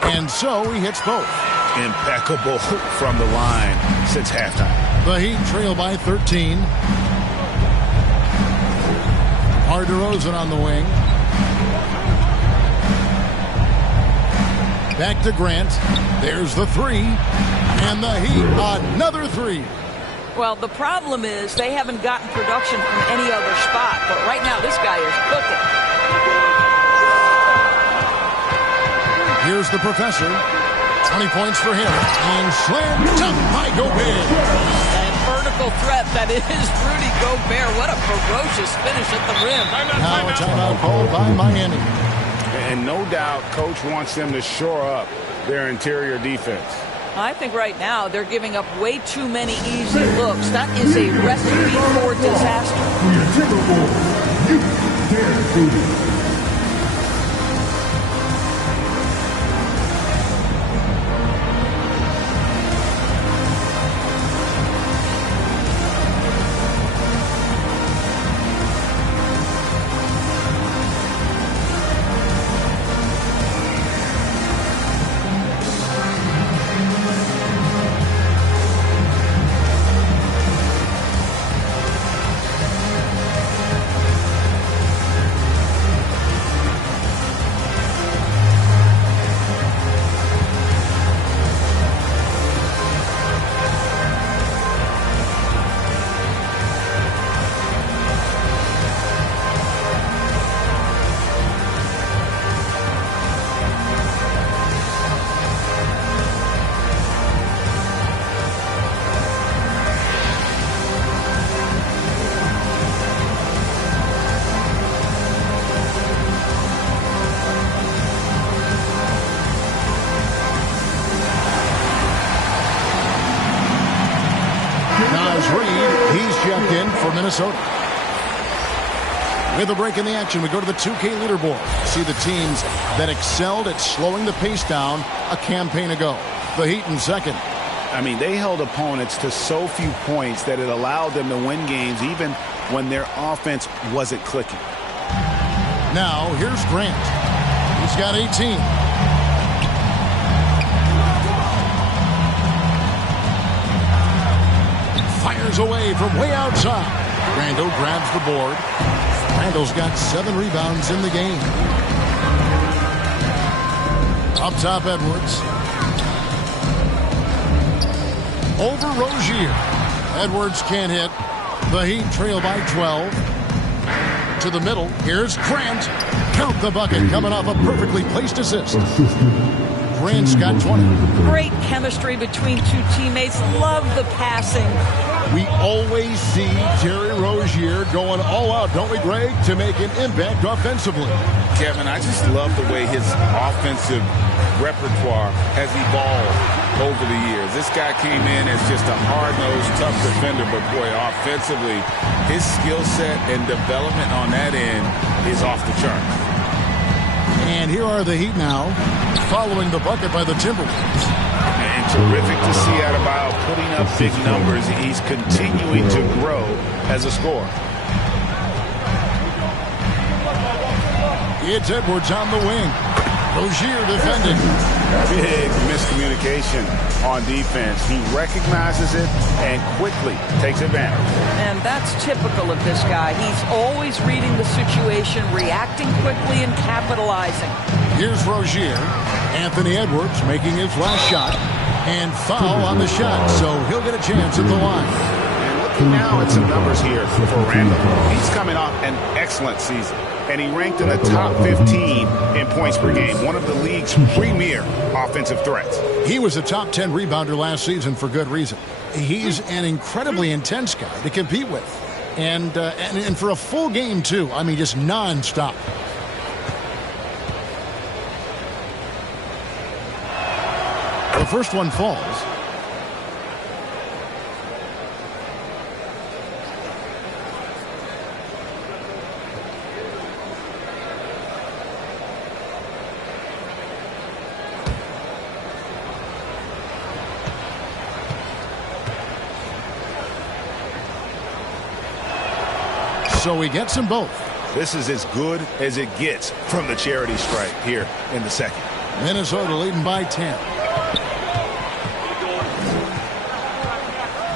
And so he hits both. Impeccable from the line since halftime. The Heat trail by 13. DeRozan on the wing. Back to Grant. There's the 3. And the Heat, another 3. Well, the problem is they haven't gotten production from any other spot. But right now, this guy is cooking. Here's the professor. 20 points for him. And slam dunk by Gobert. And vertical threat that is Rudy Gobert. What a ferocious finish at the rim. Now a timeout called by Miami. And no doubt, Coach wants them to shore up their interior defense. I think right now they're giving up way too many easy looks. That is a recipe for disaster. For your Timberwolves, you dare do. in for Minnesota. With a break in the action, we go to the 2K leaderboard. See the teams that excelled at slowing the pace down a campaign ago. The Heat in second. I mean, they held opponents to so few points that it allowed them to win games even when their offense wasn't clicking. Now, here's Grant. He's got 18. Fires away from way outside. Randle grabs the board. Randle's got 7 rebounds in the game. Up top, Edwards. Over Rozier. Edwards can't hit. The Heat trail by 12. To the middle. Here's Grant. Count the bucket coming off a perfectly placed assist. Grant's got 20. Great chemistry between two teammates. Love the passing. We always see Terry Rozier going all out, don't we, Greg, to make an impact offensively. Kevin, I just love the way his offensive repertoire has evolved over the years. This guy came in as just a hard-nosed, tough defender, but boy, offensively, his skill set and development on that end is off the chart. And here are the Heat now, following the bucket by the Timberwolves. And terrific to see Adebayo putting up big numbers. He's continuing to grow as a scorer. It's Edwards on the wing. Rozier defending. Big miscommunication on defense. He recognizes it and quickly takes advantage. And that's typical of this guy. He's always reading the situation, reacting quickly, and capitalizing. Here's Rozier. Anthony Edwards making his last shot. And foul on the shot, so he'll get a chance at the line. And looking now at some numbers here for Randle. He's coming off an excellent season. And he ranked in the top 15 in points per game, one of the league's premier offensive threats. He was a top 10 rebounder last season for good reason. He's an incredibly intense guy to compete with. And for a full game, too. I mean, just nonstop. The first one falls. So he gets them both. This is as good as it gets from the charity stripe here in the second. Minnesota leading by 10.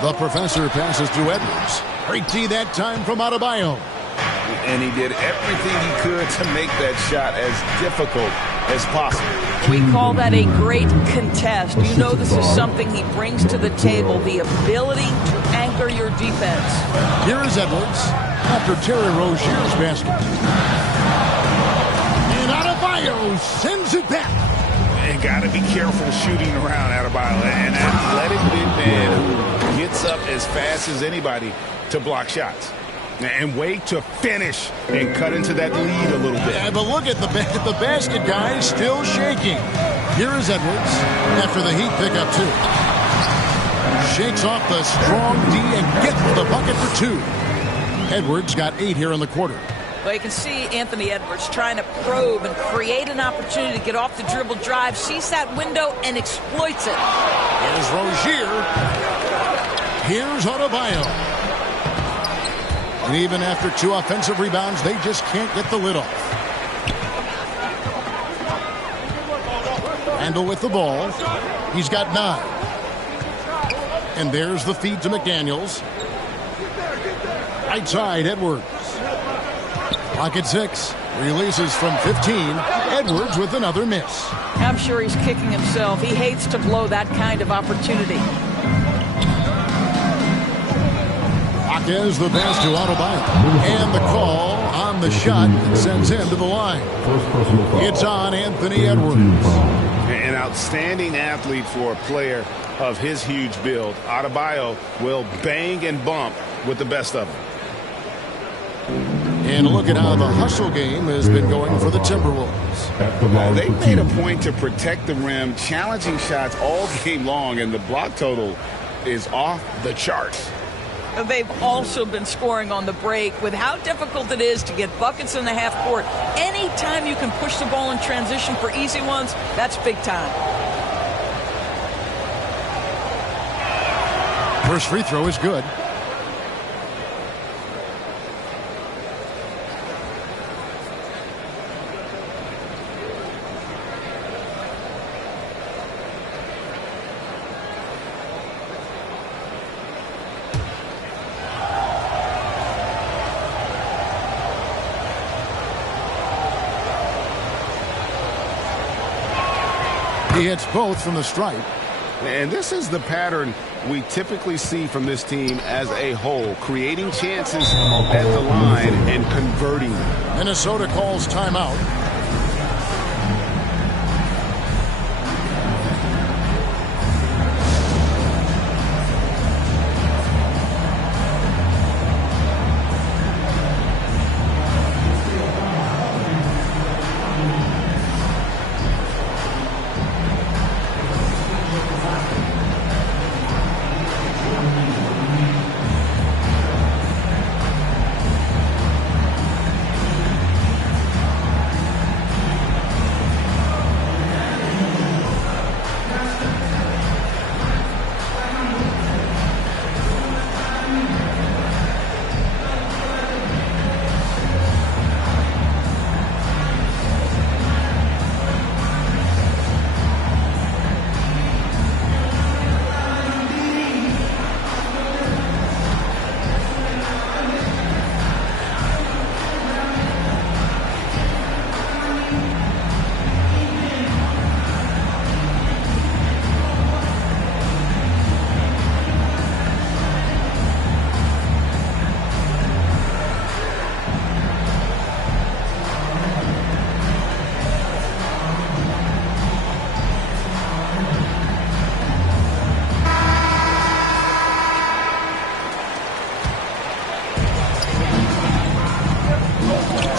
The professor passes to Edwards. Great D that time from Adebayo. And he did everything he could to make that shot as difficult as possible. We call that a great contest. You know this is something he brings to the table, the ability to anchor your defense. Here is Edwards after Terry Rozier's basket. And Adebayo sends it back. And got to be careful shooting around Adebayo. An athletic big man who gets up as fast as anybody to block shots. And wait to finish and cut into that lead a little bit. Yeah, but look at the basket, guys, still shaking. Here is Edwards after the Heat pick up 2. Shakes off the strong D and gets the bucket for 2. Edwards got 8 here in the quarter. Well, you can see Anthony Edwards trying to probe and create an opportunity to get off the dribble drive, sees that window and exploits it. Here's Rozier. Here's Adebayo. And even after 2 offensive rebounds, they just can't get the lid off. Randle with the ball. He's got 9. And there's the feed to McDaniels. Right side, Edwards. Pocket 6. Releases from 15. Edwards with another miss. I'm sure he's kicking himself. He hates to blow that kind of opportunity. Is the pass to Adebayo. And the call on the shot that sends him to the line. It's on Anthony Edwards. An outstanding athlete for a player of his huge build. Adebayo will bang and bump with the best of them. And look at how the hustle game has been going for the Timberwolves. They made a point to protect the rim, challenging shots all game long, and the block total is off the charts. they've also been scoring on the break. With how difficult it is to get buckets in the half court, anytime you can push the ball in transition for easy ones, that's big time. First free throw is good. He hits both from the stripe. And this is the pattern we typically see from this team as a whole, creating chances at the line and converting them. Minnesota calls timeout.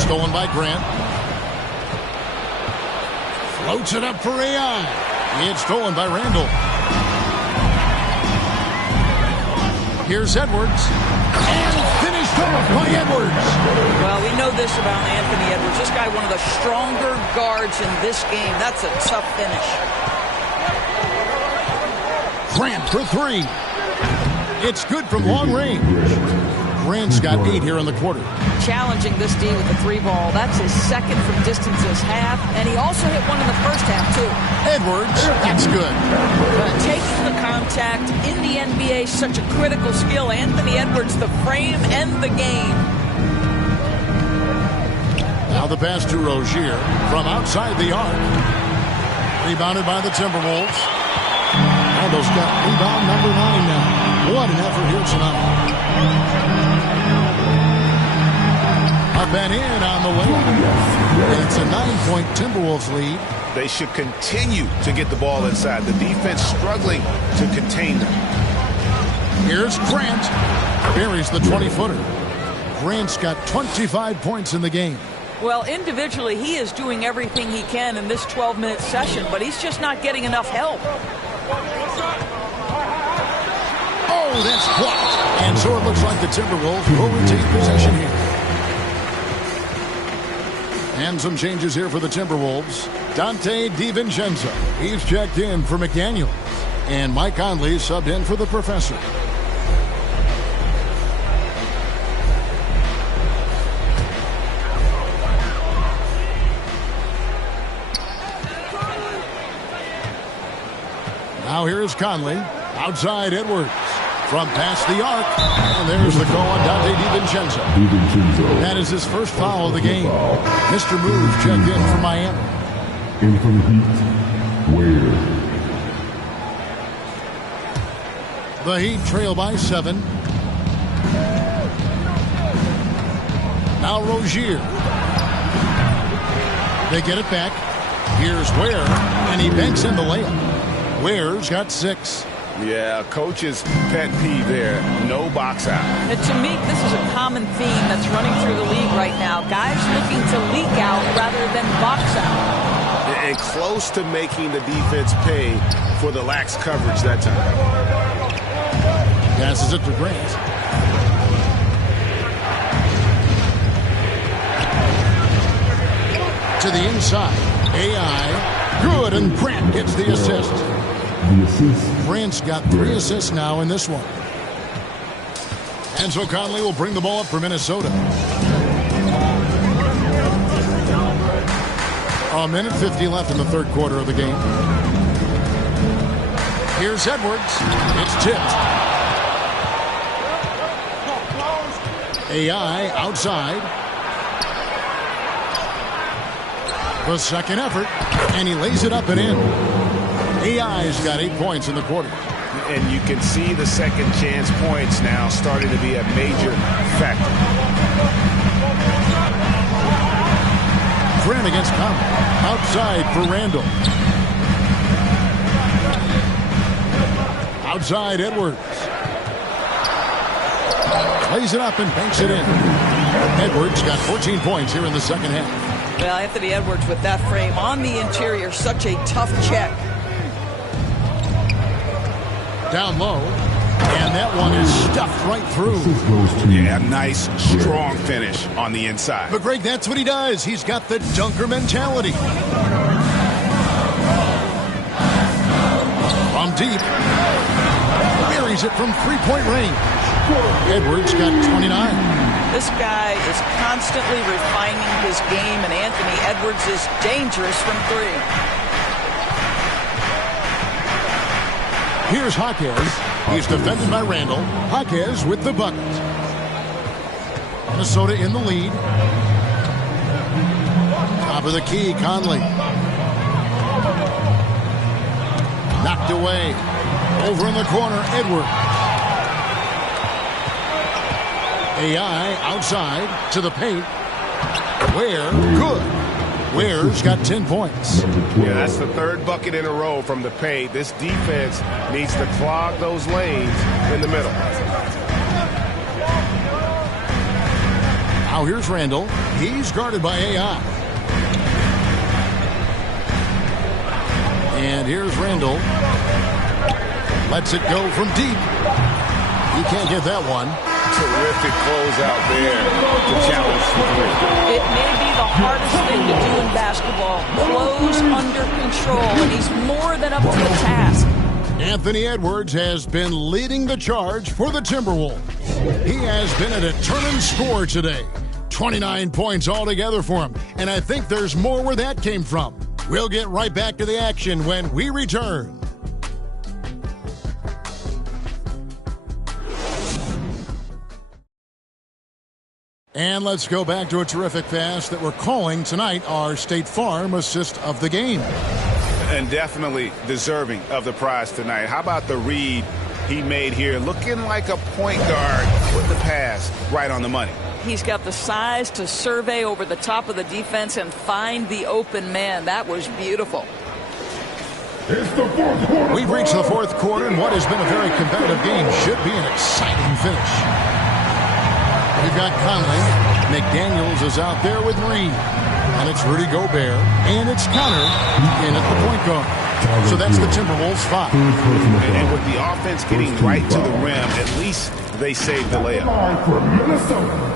Stolen by Grant. Floats it up for AI. It's stolen by Randall. Here's Edwards. And finished off by Edwards. Well, we know this about Anthony Edwards. This guy, one of the stronger guards in this game. That's a tough finish. Grant for three. It's good from long range. Grant's got 8 here in the quarter. Challenging this D with the 3-ball. That's his second from distance this half. And he also hit one in the first half, too. Edwards, that's good. Taking the contact in the NBA, such a critical skill. Anthony Edwards, the frame and the game. Now the pass to Rozier from outside the arc. Rebounded by the Timberwolves. Randall's got rebound number 9 now. What an effort here tonight. Up and in on the way. And it's a 9-point Timberwolves lead. They should continue to get the ball inside. The defense struggling to contain them. Here's Grant. Buries the 20-footer. Grant's got 25 points in the game. Well, individually, he is doing everything he can in this 12-minute session, but he's just not getting enough help. Oh, that's blocked. And so it looks like the Timberwolves will retain possession here. And some changes here for the Timberwolves. Dante DiVincenzo. He's checked in for McDaniels. And Mike Conley subbed in for the Professor. Now here's Conley. Outside Edwards. From past the arc. And there's the call on Dante DiVincenzo. That is his first foul of the game. Mr. Move checked in for Miami. In for the Heat, Wade. The Heat trail by 7. Now Rozier. They get it back. Here's Ware. And he banks in the layup. Ware's got 6. Yeah, coach's pet peeve there. No box out. And to me, this is a common theme that's running through the league right now. Guys looking to leak out rather than box out. And close to making the defense pay for the lax coverage that time. Passes it to Grant. To the inside. AI. Good, and Grant gets the assist. Grant's got 3 assists now in this one. And so Conley will bring the ball up for Minnesota. A minute 50 left in the third quarter of the game. Here's Edwards. It's tipped. AI outside. The second effort, and he lays it up and in. AI's got 8 points in the quarter. And you can see the second chance points now starting to be a major factor. Grant against Conley. Outside for Randall. Outside Edwards. Lays it up and banks it in. Edwards got 14 points here in the second half. Well, Anthony Edwards with that frame on the interior, such a tough check. Down low, and that one is stuffed right through. Yeah, nice, strong finish on the inside. But Greg, that's what he does. He's got the dunker mentality. From deep, buries it from three-point range. Edwards got 29. This guy is constantly refining his game, and Anthony Edwards is dangerous from 3. Here's Jaquez. He's defended by Randall. Jaquez with the bucket. Minnesota in the lead. Top of the key, Conley. Knocked away. Over in the corner, Edwards. AI outside to the paint. Ware, good. Ware's got 10 points. Yeah, that's the third bucket in a row from the paint. This defense needs to clog those lanes in the middle. Now here's Randall. He's guarded by AI. And here's Randall. Lets it go from deep. He can't get that one. Terrific closeout there to challenge the 3. It may be the hardest thing to do in basketball. Close under control, and he's more than up to the task. Anthony Edwards has been leading the charge for the Timberwolves. He has been a determined scorer today. 29 points altogether for him, and I think there's more where that came from. We'll get right back to the action when we return. And let's go back to a terrific pass that we're calling tonight our State Farm assist of the game. And definitely deserving of the prize tonight. How about the read he made here? Looking like a point guard with the pass right on the money. He's got the size to survey over the top of the defense and find the open man. That was beautiful. We've reached the fourth quarter, and what has been a very competitive game should be an exciting finish. We've got Conley. McDaniels is out there with Reed. And it's Rudy Gobert. And it's Connor in at the point guard. So that's the Timberwolves 5. And with the offense getting right to the rim, at least they saved the layup. For Minnesota.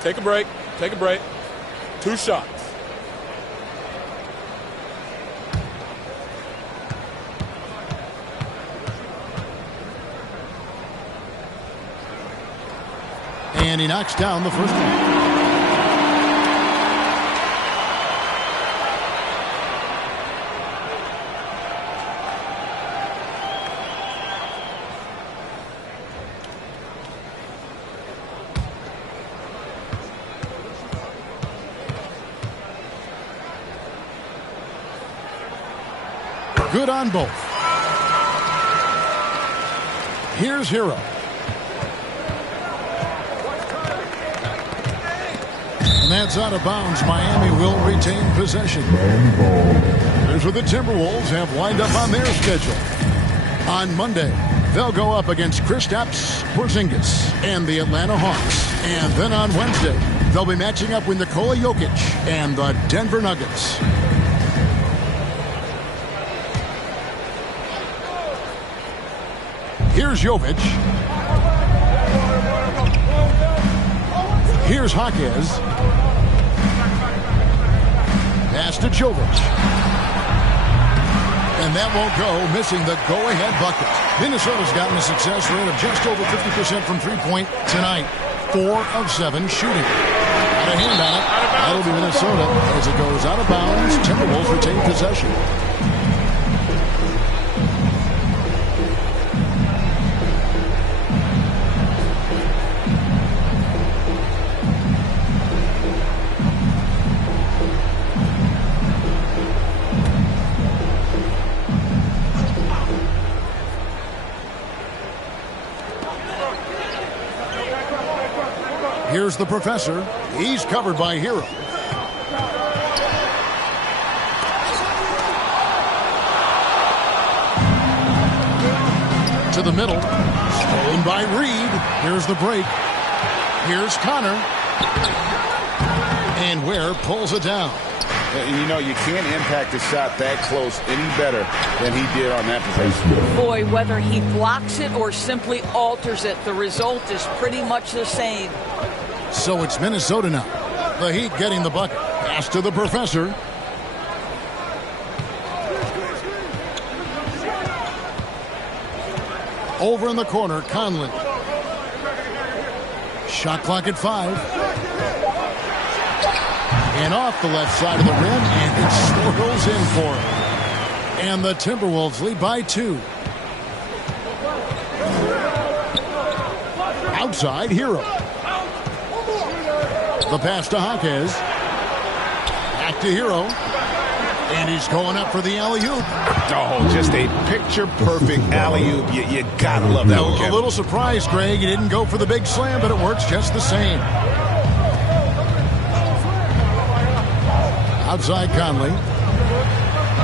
Take a break. Take a break. 2 shots. And he knocks down the first one. Good on both. Here's Hero. And that's out of bounds. Miami will retain possession. Here's what the Timberwolves have lined up on their schedule. On Monday, they'll go up against Kristaps Porzingis and the Atlanta Hawks. And then on Wednesday, They'll be matching up with Nikola Jokic and the Denver Nuggets. Here's Jovic. Here's Jaquez. Pass to Jovic. And that won't go, missing the go-ahead bucket. Minnesota's gotten a success rate of just over 50% from three-point tonight. 4 of 7 shooting. Got a hand on it. That'll be Minnesota as it goes out of bounds. Timberwolves retain possession. Here's the professor. He's covered by Hero. To the middle. Stolen by Reed. Here's the break. Here's Connor. And Ware pulls it down. You know, you can't impact a shot that close any better than he did on that possession. Boy, whether he blocks it or simply alters it, the result is pretty much the same. So it's Minnesota now. The Heat getting the bucket. Pass to the professor. Over in the corner, Conley. Shot clock at 5. And off the left side of the rim, and it swirls in for him. And the Timberwolves lead by 2. Outside, Hero. The pass to Jaquez. Back to Hero. And he's going up for the alley-oop. Oh, just a picture-perfect alley-oop. You gotta love that one, Kevin. A little surprised, Greg. He didn't go for the big slam, but it works just the same. Outside Conley.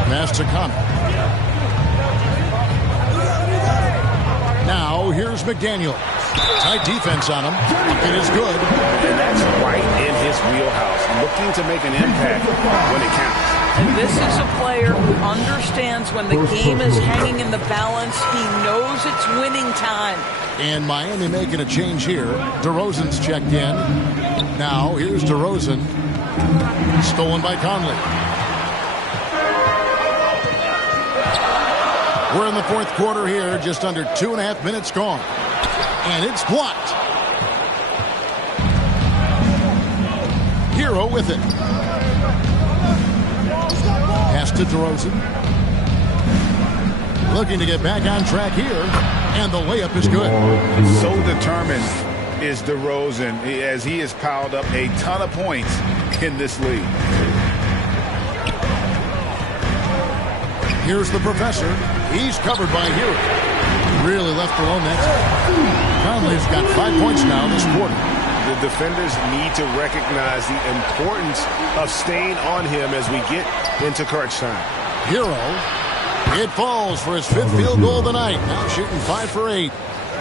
Pass to Connor. Now, here's McDaniel. Tight defense on him. It is good. And that's right in his wheelhouse. Looking to make an impact when it counts. And this is a player who understands when the game is hanging in the balance. He knows it's winning time. And Miami making a change here. DeRozan's checked in. Now, here's DeRozan. Stolen by Conley. We're in the fourth quarter here. Just under 2.5 minutes gone. And it's blocked. Hero with it. Pass to DeRozan. Looking to get back on track here. And the layup is good. So determined is DeRozan as he has piled up a ton of points in this league. Here's the professor. He's covered by Hero. Really left alone that time. Conley's got 5 points now this quarter. The defenders need to recognize the importance of staying on him as we get into crunch time. Hero. It falls for his 5th field goal of the night. Now shooting 5 for 8.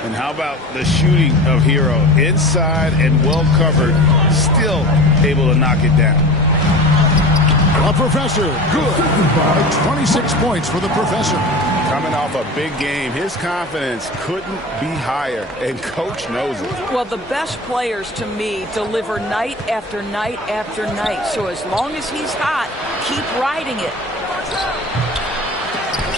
And how about the shooting of Hero? Inside and well covered. Still able to knock it down. A professor. Good. 26 points for the professor. Coming off a big game, his confidence couldn't be higher, and coach knows it. Well, the best players, to me, deliver night after night after night. So as long as he's hot, keep riding it.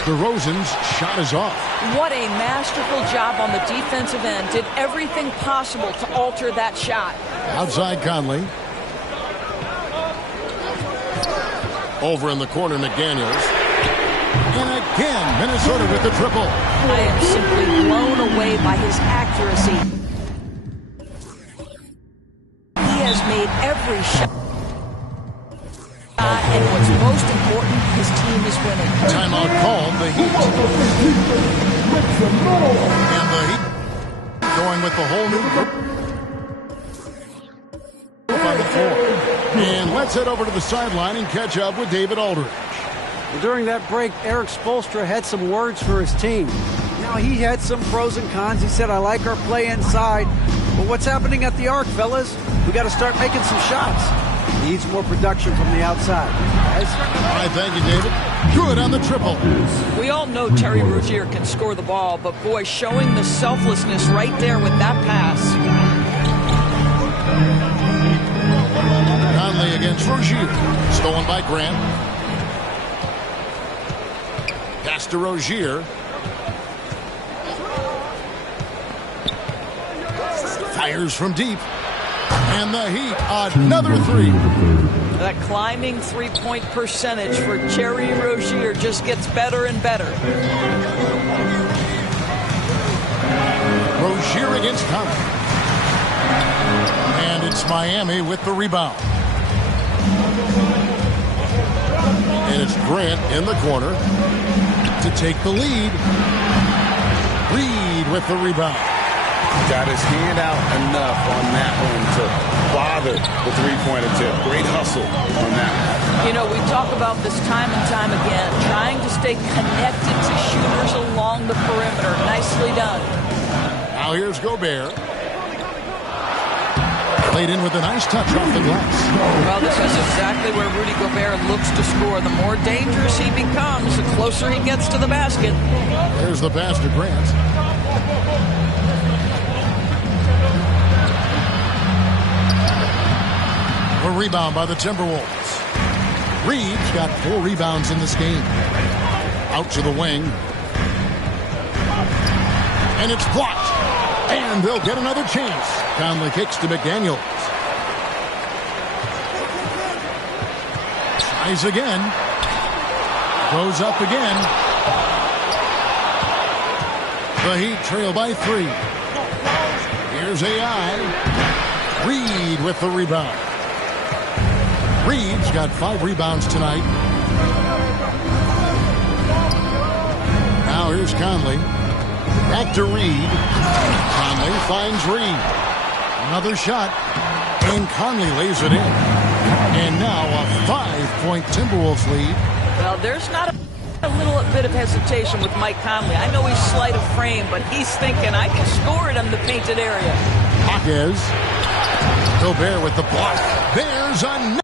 DeRozan's shot is off. What a masterful job on the defensive end. Did everything possible to alter that shot. Outside Conley. Over in the corner, McDaniels. And again, Minnesota with the triple. I am simply blown away by his accuracy. He has made every shot. And what's most important, his team is winning. Timeout called, the Heat. And the Heat going with the whole new group on the floor. And let's head over to the sideline and catch up with David Aldridge. During that break, Eric Spoelstra had some words for his team. Now, he had some pros and cons. He said, I like our play inside. But what's happening at the arc, fellas? We got to start making some shots. Needs more production from the outside. All right, thank you, David. Good on the triple. We all know Terry Rozier can score the ball, but boy, showing the selflessness right there with that pass. Conley against Rozier. Stolen by Grant. Pass to Rozier. Fires from deep. And the Heat, another three. That climbing three-point percentage for Terry Rozier just gets better and better. Rozier against Conley. And it's Miami with the rebound. And it's Grant in the corner to take the lead. Reed with the rebound. Got his hand out enough on that one to bother the three-point attempt. Great hustle on that one. You know, we talk about this time and time again, trying to stay connected to shooters along the perimeter. Nicely done. Now here's Gobert. Played in with a nice touch off the glass. Well, this is exactly where Rudy Gobert looks to score. The more dangerous he becomes, the closer he gets to the basket. There's the pass to Grant. A rebound by the Timberwolves. Reed's got 4 rebounds in this game. Out to the wing. And it's blocked. And they'll get another chance. Conley kicks to McDaniels. Tries again. Goes up again. The Heat trail by 3. Here's AI. Reed with the rebound. Reed's got 5 rebounds tonight. Now here's Conley. Back to Reed. Conley finds Reed. Another shot. And Conley lays it in. And now a 5-point Timberwolves lead. Well, there's not a little bit of hesitation with Mike Conley. I know he's slight of frame, but he's thinking, I can score it in the painted area. Hawkes. Gobert with the block. There's another.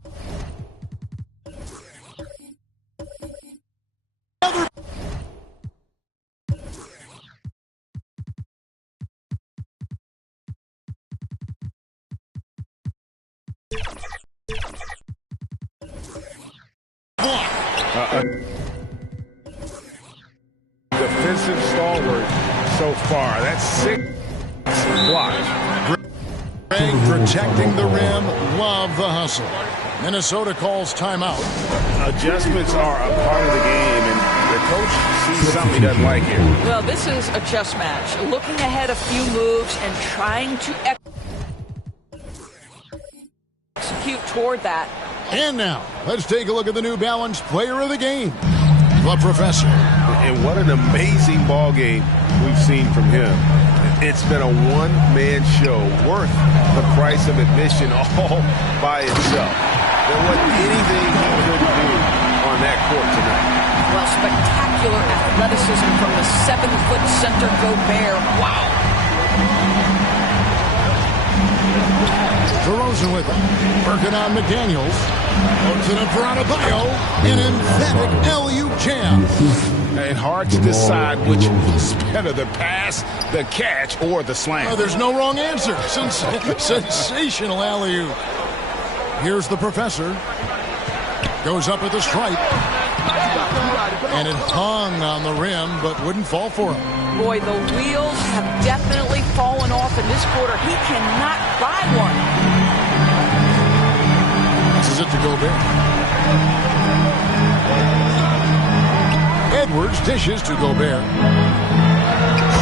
Defensive stalwart so far. That's 6 blocks. Greg protecting the rim. Love the hustle. Minnesota calls timeout. Adjustments are a part of the game, and the coach sees something he doesn't like here. Well, this is a chess match. Looking ahead a few moves and trying to execute toward that. And now, let's take a look at the New Balance Player of the Game, the Professor. And what an amazing ball game we've seen from him. It's been a one-man show worth the price of admission all by itself. There wasn't anything he couldn't do on that court tonight. Well, spectacular athleticism from the 7-foot center Gobert. Wow. DeRozan with it. Working on McDaniels. Puts it up for Adebayo. An emphatic LU jam. And hard to decide which was better, the pass, the catch, or the slam. Oh, there's no wrong answer. Sensational alley-oop. Here's the Professor. Goes up with the stripe. And it hung on the rim, but wouldn't fall for him. Boy, the wheels have definitely fallen off in this quarter. He cannot buy one. This is it to Gobert. Edwards dishes to Gobert.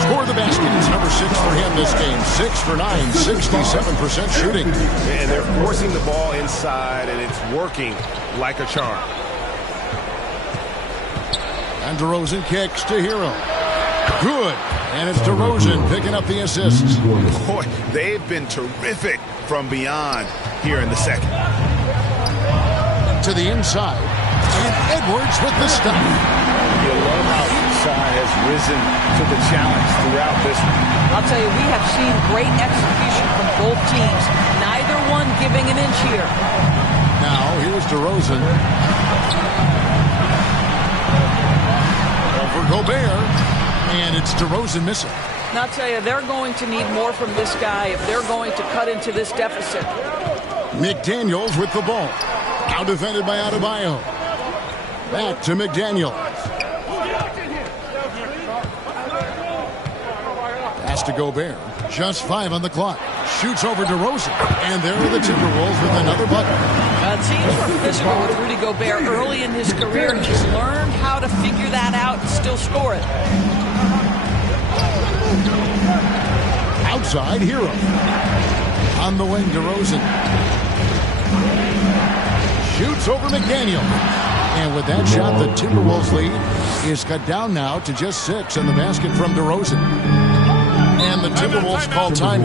Score the basket. It's number 6 for him this game. 6 for 9, 67% shooting. And they're forcing the ball inside, and it's working like a charm. And DeRozan kicks to Hero. Good. And it's DeRozan picking up the assists. Boy, they've been terrific from beyond here in the second. To the inside. And Edwards with the stop. You love how each side has risen to the challenge throughout this one. I'll tell you, we have seen great execution from both teams. Neither one giving an inch here. Now, here's DeRozan. Over Gobert. And it's DeRozan missing. Now, I'll tell you, they're going to need more from this guy if they're going to cut into this deficit. McDaniels with the ball. Now defended by Adebayo. Back to McDaniels. Pass to Gobert. Just 5 on the clock. Shoots over DeRozan. And there are the Timberwolves with another bucket. Teams were physical with Rudy Gobert early in his career. He's learned how to figure that out and still score it. Outside, Hero. On the wing, DeRozan. Shoots over McDaniel. And with that shot, the Timberwolves lead is cut down now to just 6 on the basket from DeRozan. And the Timberwolves call time.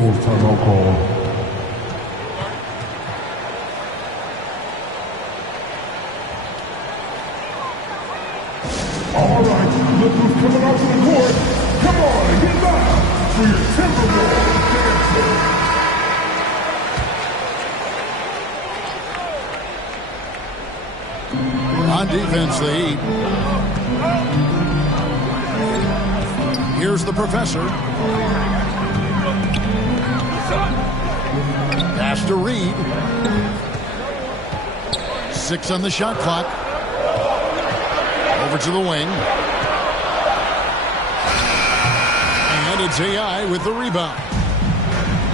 All right, look who's coming out to the court. Come on, get loud for your Timberwolves dancer. On defense, the Heat. Here's the professor. Pass to Reed. 6 on the shot clock. Over to the wing. And it's AI with the rebound.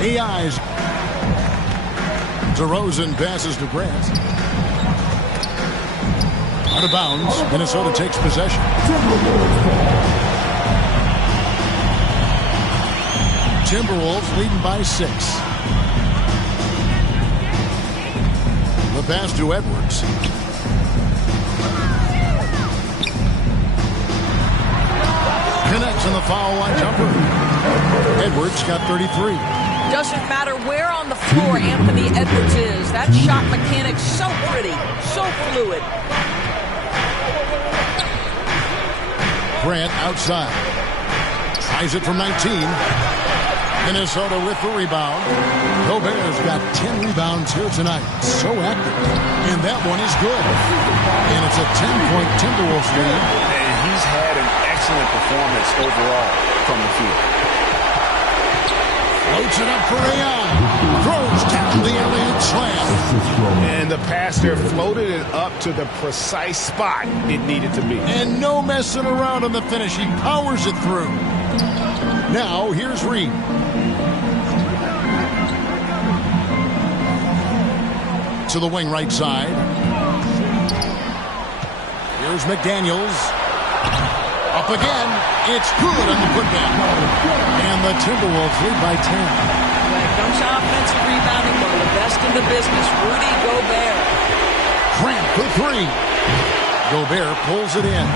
AI's. DeRozan passes to Grant. Out of bounds. Minnesota takes possession. Timberwolves leading by 6. The pass to Edwards. Connects on the foul line jumper. Edwards got 33. Doesn't matter where on the floor Anthony Edwards is. That shot mechanic's so pretty, so fluid. Grant outside. Tries it from 19. Minnesota with the rebound. Gobert's got 10 rebounds here tonight. So active. And that one is good. And it's a 10-point Timberwolves lead. And he's had an excellent performance overall from the field. Floats it up for AI. Throws down the alley-oop slam. And the pass there floated it up to the precise spot it needed to be. And no messing around on the finish. He powers it through. Now, here's Reed. To the wing right side. Here's McDaniels. Up again. It's good on the putback. And the Timberwolves lead by 10. When it comes to offensive rebounding, one of the best in the business, Rudy Gobert. Grant for 3. Gobert pulls it in.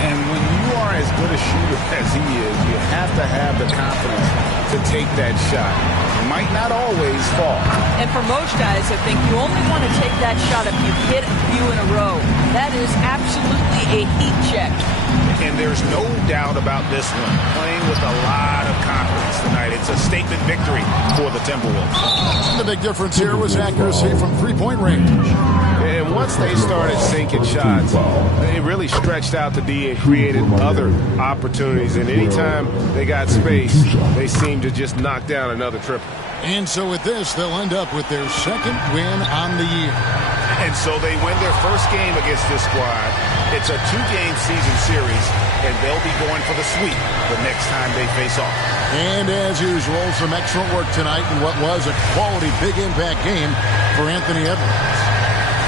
And when you are as good a shooter as he is, you have to have the confidence to take that shot. It might not always fall. And for most guys, I think you only want to take that shot if you hit a few in a row. That is absolutely a heat check. And there's no doubt about this one. Playing with a lot of confidence tonight. It's a statement victory for the Timberwolves. The big difference here was accuracy from three-point range. And once they started sinking shots, they really stretched out the D and created other opportunities. And anytime they got space, they seemed to just knock down another triple. And so with this, they'll end up with their second win on the year. And so they win their first game against this squad. It's a 2-game season series, and they'll be going for the sweep the next time they face off. And as usual, some excellent work tonight in what was a quality big impact game for Anthony Edwards.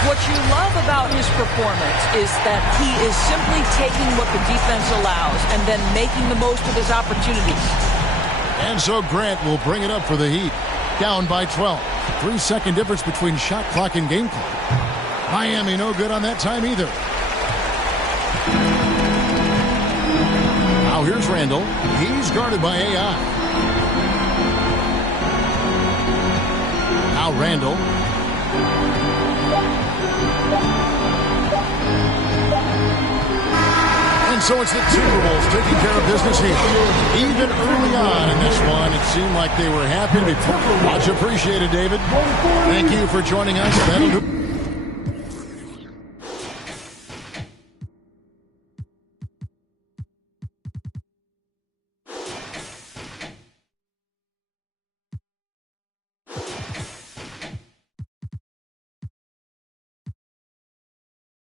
What you love about his performance is that he is simply taking what the defense allows and then making the most of his opportunities. And so Grant will bring it up for the Heat. Down by 12. 3-second difference between shot clock and game clock. Miami no good on that time either. Now here's Randall. He's guarded by AI. Now Randall. And So it's the Timberwolves taking care of business here. Even early on in this one, it seemed like they were happy to be. Much appreciated, David. Thank you for joining us. That'll do.